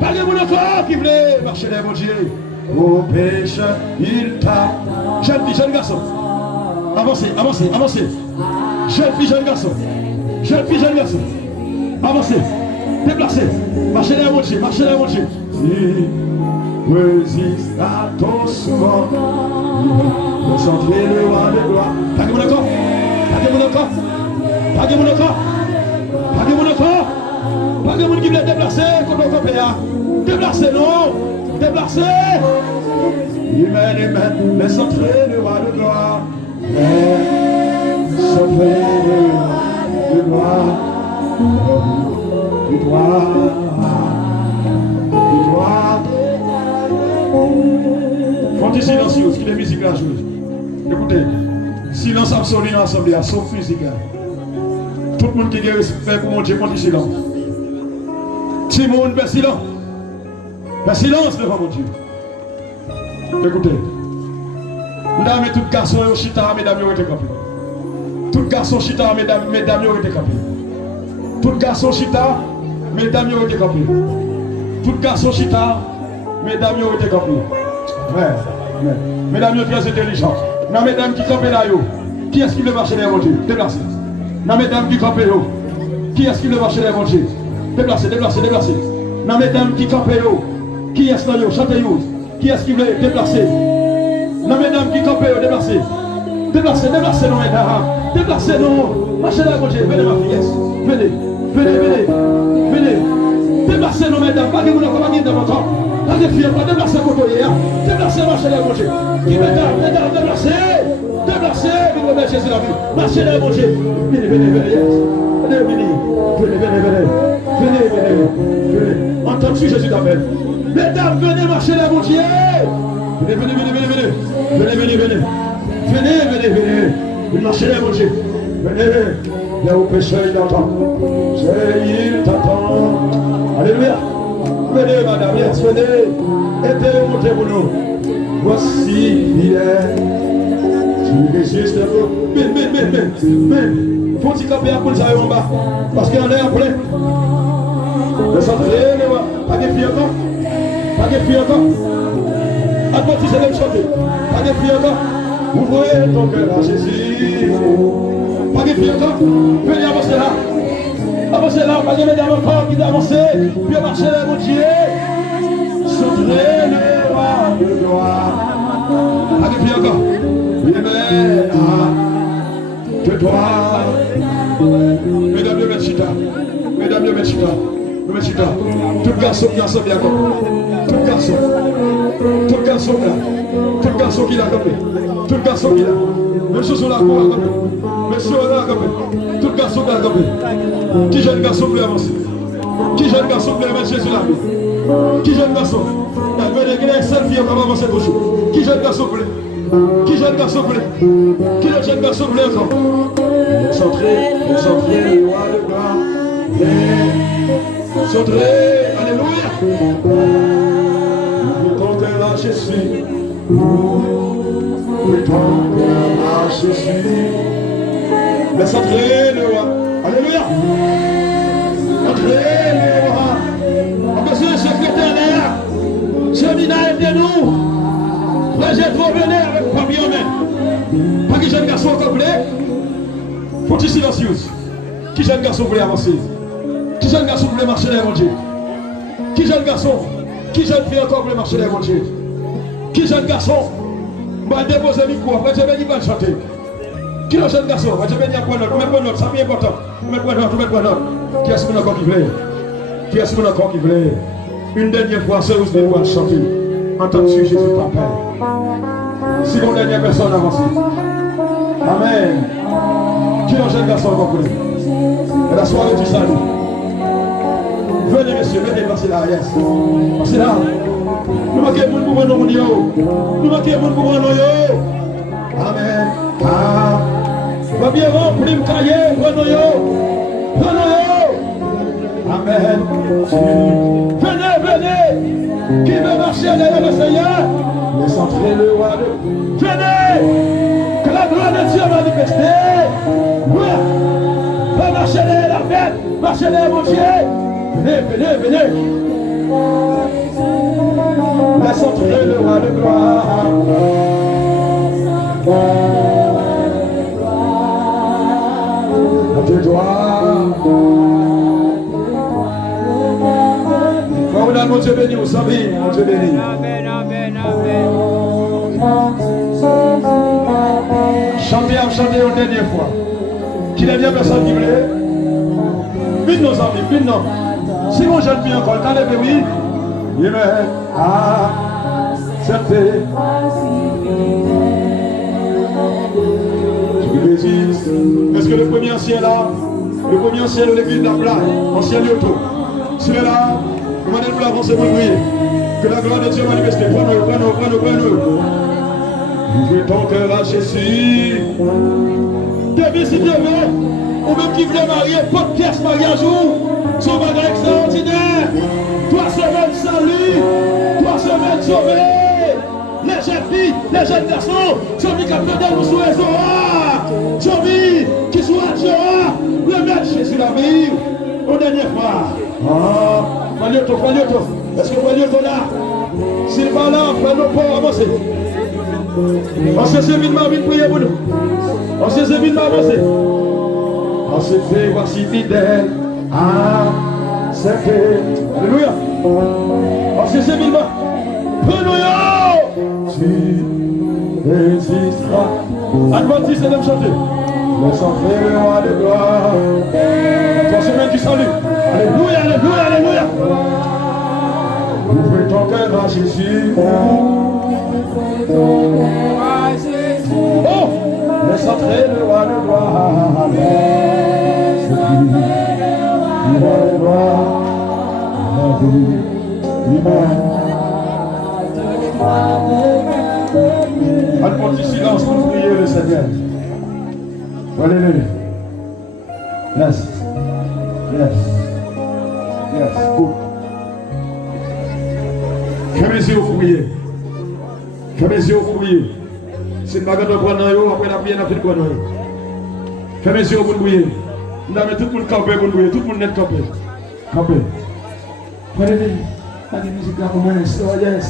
Pas de monde encore qui voulait marcher derrière mon Dieu. Au péché, il tape. Jeune fille, jeune garçon. Avancez. Jeune fille, jeune garçon. Avancez. Déplacez. Marchez derrière mon Dieu. Résiste à ton souvent. Laisse entrer le roi de gloire. Pas de mon encore. Pas de monde qui veut déplacer contre notre pays. Déplacez. Amen. Laisse entrer le roi de gloire. Laisse entrer le roi de gloire. Du droit. Fondez silencieux, ce qui est musique à jouer. Écoutez, silence absolu dans l'assemblée, sauf musique. Tout le monde qui a respect pour mon Dieu, fondez silence. Timon, fais silence. Fais silence devant mon Dieu. Écoutez, mesdames et tout garçon au chita, mesdames, ils ont été campés. Tout garçon chita, mesdames, ils ont été campés. Tout garçon chita, mesdames, ils ont été campés. Tout garçon chita, mesdames, ils ont été campés. Ouais. Mesdames, ils sont très intelligents. Non, mesdames qui campent là, qui est-ce qui veut marcher derrière mon Dieu? Déplacez. Non, mesdames qui campent là, qui est-ce qui veut marcher derrière mon Dieu? Déplacez. Non, mesdames qui campent là, qui est-ce là, chantez vous. Qui est-ce qui veut déplacer? Non, mesdames qui campent là, déplacez. Non, mesdames. Déplacez, non. Marchez là, mon Dieu. Venez, ma fille. Venez. Venez, venez. Venez. Déplacez nos mesdames. Pas que vous n'avez pas mis dans votre corps. Pas de filles, pas déplacez vos côtés. Déplacez, marchez là, mon Dieu. Qui mesdames, mesdames, déplacez. Déplacez. Vous remerciez Jésus la vie. Marchez là, mon Dieu. Venez, venez, venez. Venez, venez. Venez, venez, venez. Venez, venez. Venez. Entends-tu Jésus t'appelle. Mesdames, venez marcher là, mon Dieu. Venez, venez, venez, venez, venez. Venez, venez, venez. Venez, venez, venez. Marchez là, mon Dieu. Venez. Là où péché, il t'attend. Il t'attend. Alléluia. Venez, madame, yes, venez. Aidez, montez pour nous. Voici, fidèle. Tu résistes un peu. Mais. Faut-il camper à pour ça en bas. Parce qu'il y en a après. Le centre, pas de filles encore. Pas de filles encore. Admettez, c'est même chanter. Pas de filles encore. Ouvrez ton cœur à Jésus. Pas de filles encore. Venez avancer là. Avancez là. Pas de mesdames encore qui d'avancer. Puis marcher là, mon Dieu. Sauterez le roi de gloire. Pas de filles encore. Amen. Que toi. Mesdames, le Mechita. Mesdames, le Mechita. Le Mechita. Tout garçon qui a sauvé à tout garçon. Tout garçon là. Tout garçon qui l'a campé. Tout garçon qui l'a. Même chose sur la cour à campé. Même chose là à campé. Tout garçon qui l'a campé. Qui jeune garçon peut avancer? Qui jeune garçon peut mettre Jésus la vie? Qui jeune garçon? Il y a une seule fille qui va avancer gauche. Qui jeune garçon peut? Qui jeune garçon plaît? Qui le jeune garçon plaît encore? Centré, le roi de gloire. Centré, alléluia. Nous ton à Jésus. Nous ton à Jésus. Mais centré le roi. Alléluia. Centré le roi. En besoin de secrétaire d'air. Semina aidez-nous. Là, j'ai trop venu avec premier homme. Pas qui jeune garçon complet. Faut-il silencieux? Qui jeune garçon voulait avancer? Qui jeune garçon voulait marcher dans mon Dieu? Qui jeune garçon? Qui jeune fille encore voulait marcher dans mon Dieu? Qui jeune garçon? M'a déposé le micro. Après, je vais venir chanter. Qui le jeune garçon? Je vais venir prendre note. Mettre note, ça c'est important. Mettre note. Qui est-ce qu'on a encore qui voulait? Qui est-ce qu'on a encore qui voulait? Une dernière fois, c'est où je vais chanter. En tant que Jésus t'appelle. Si mon dernière personne avance. Amen. Qui est le jeune garçon compris? Et la soirée du salut. Venez, messieurs, venez passer là, yes. Passez là. Nous manquons de monde pour moi, nous manquons de monde pour moi, Amen. Ah. Va bien remplir le cahier, prenons-yo. Amen. Venez. Qui veut marcher derrière le Seigneur? Laisse entrer le roi de... Venez! Que la gloire de Dieu manifester! Oui! Va marcher derrière la fête! Marcher derrière mon Dieu! Venez! Laisse entrer le roi de gloire! On te doit! Mon Dieu béni, vous savez, mon Dieu béni. Amen. Chantez une dernière fois. Qui est la personne qui voulait? Vite nos amis, vite non. Si mon jeune bien encore, t'as levé, oui. Il me accepté. Je résiste. Est-ce que le premier ciel là? Le premier ciel de l'église d'Abla, ancien Lyoto. Celui-là. Demandez pour avancer pour prier. Que la gloire de Dieu manifeste. Prends-nous. Ouvre ton cœur à Jésus. Depuis si Dieu veut, ou même qui voulait marier, pas de pièce mariage ou son bagage extraordinaire. Toi semaine salut, toi semaine sauvé. Les jeunes filles, les jeunes garçons, sont mis comme peut-être vous sous les oreilles. Sont mis qui sont à Dieu, le maître Jésus la vie. Une dernière fois. Valioto. Est-ce que Valioto là? S'il va là, prenons pour avancer. On se sait vite prier pour nous. On se sait vite avancer. On se fait voici fidèle. Alléluia. On se sait vite. Prenons. Tu résisteras. Adventiste, c'est de chanter. Laisse entrer le roi de gloire. Toi, semaine du salut. Alléluia, alléluia, alléluia. Ouvrez ton cœur à Jésus. Oh, laisse entrer le roi de gloire. Le roi de gloire. Amen. Un petit silence pour prier le Seigneur. Alléluia. Yes. Yes. Yes. Good. Fermez les yeux pour prier. Fermez les yeux pour prier. C'est une bagarre de quoi dans yo, après la prière, on a fait quoi dans yo. Fermez les yeux pour prier. Nous avons tout le monde campé pour prier. Tout le monde net campé. Campé. Prenez-les. Prenez la musique là pour moi. Oh yes.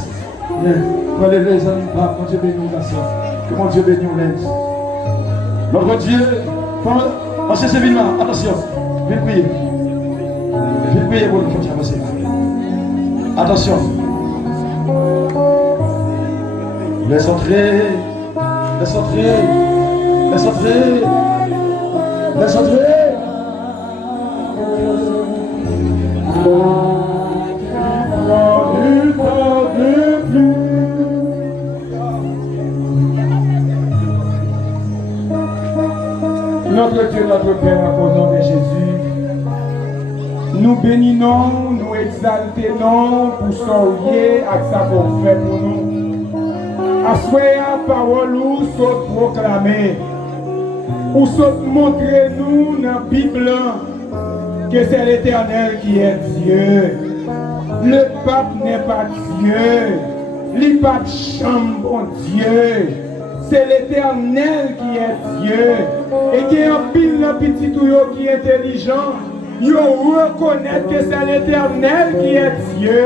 Yes. Prenez-les les amis. Mon Dieu bénit nous, garçon. Que mon Dieu bénisse nous, lens. Notre Dieu. Ancien Séville-là. Attention. Viens prier. Viens prier pour nous faire avancer. Attention. Laisse entrer. Laisse entrer. Laisse entrer. Laisse entrer. Notre Dieu, notre Père, au nom de Jésus, nous bénissons, nous exaltons pour son lieu à sa qu'on fait pour nous. Assoyez la parole ou saute proclamer, ou saute montrer nous dans la Bible que c'est l'Éternel qui est Dieu. Le pape n'est pas Dieu, le pape chambre bon Dieu. C'est l'Éternel qui est Dieu. Et qui est un pile de petit tuyau qui est intelligent. Ils reconnaissent que c'est l'Éternel qui est Dieu.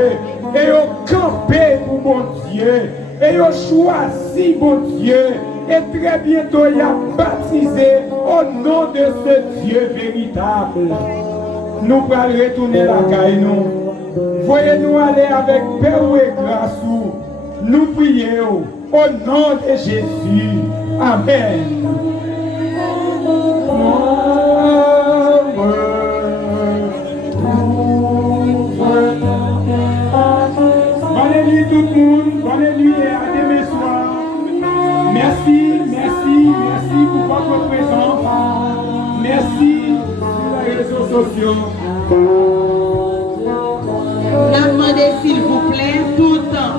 Et ils campé pour bon Dieu. Et ils choisi bon Dieu. Et très bientôt, ils ont baptisé au nom de ce Dieu véritable. Nous allons retourner la caille nous. Voyez-nous aller avec paix et grâce. Nous prions au nom de Jésus. Amen. Bonne nuit tout le monde. Bonne nuit et à demain soir. Merci, merci, merci pour votre présence. Merci sur les réseaux sociaux.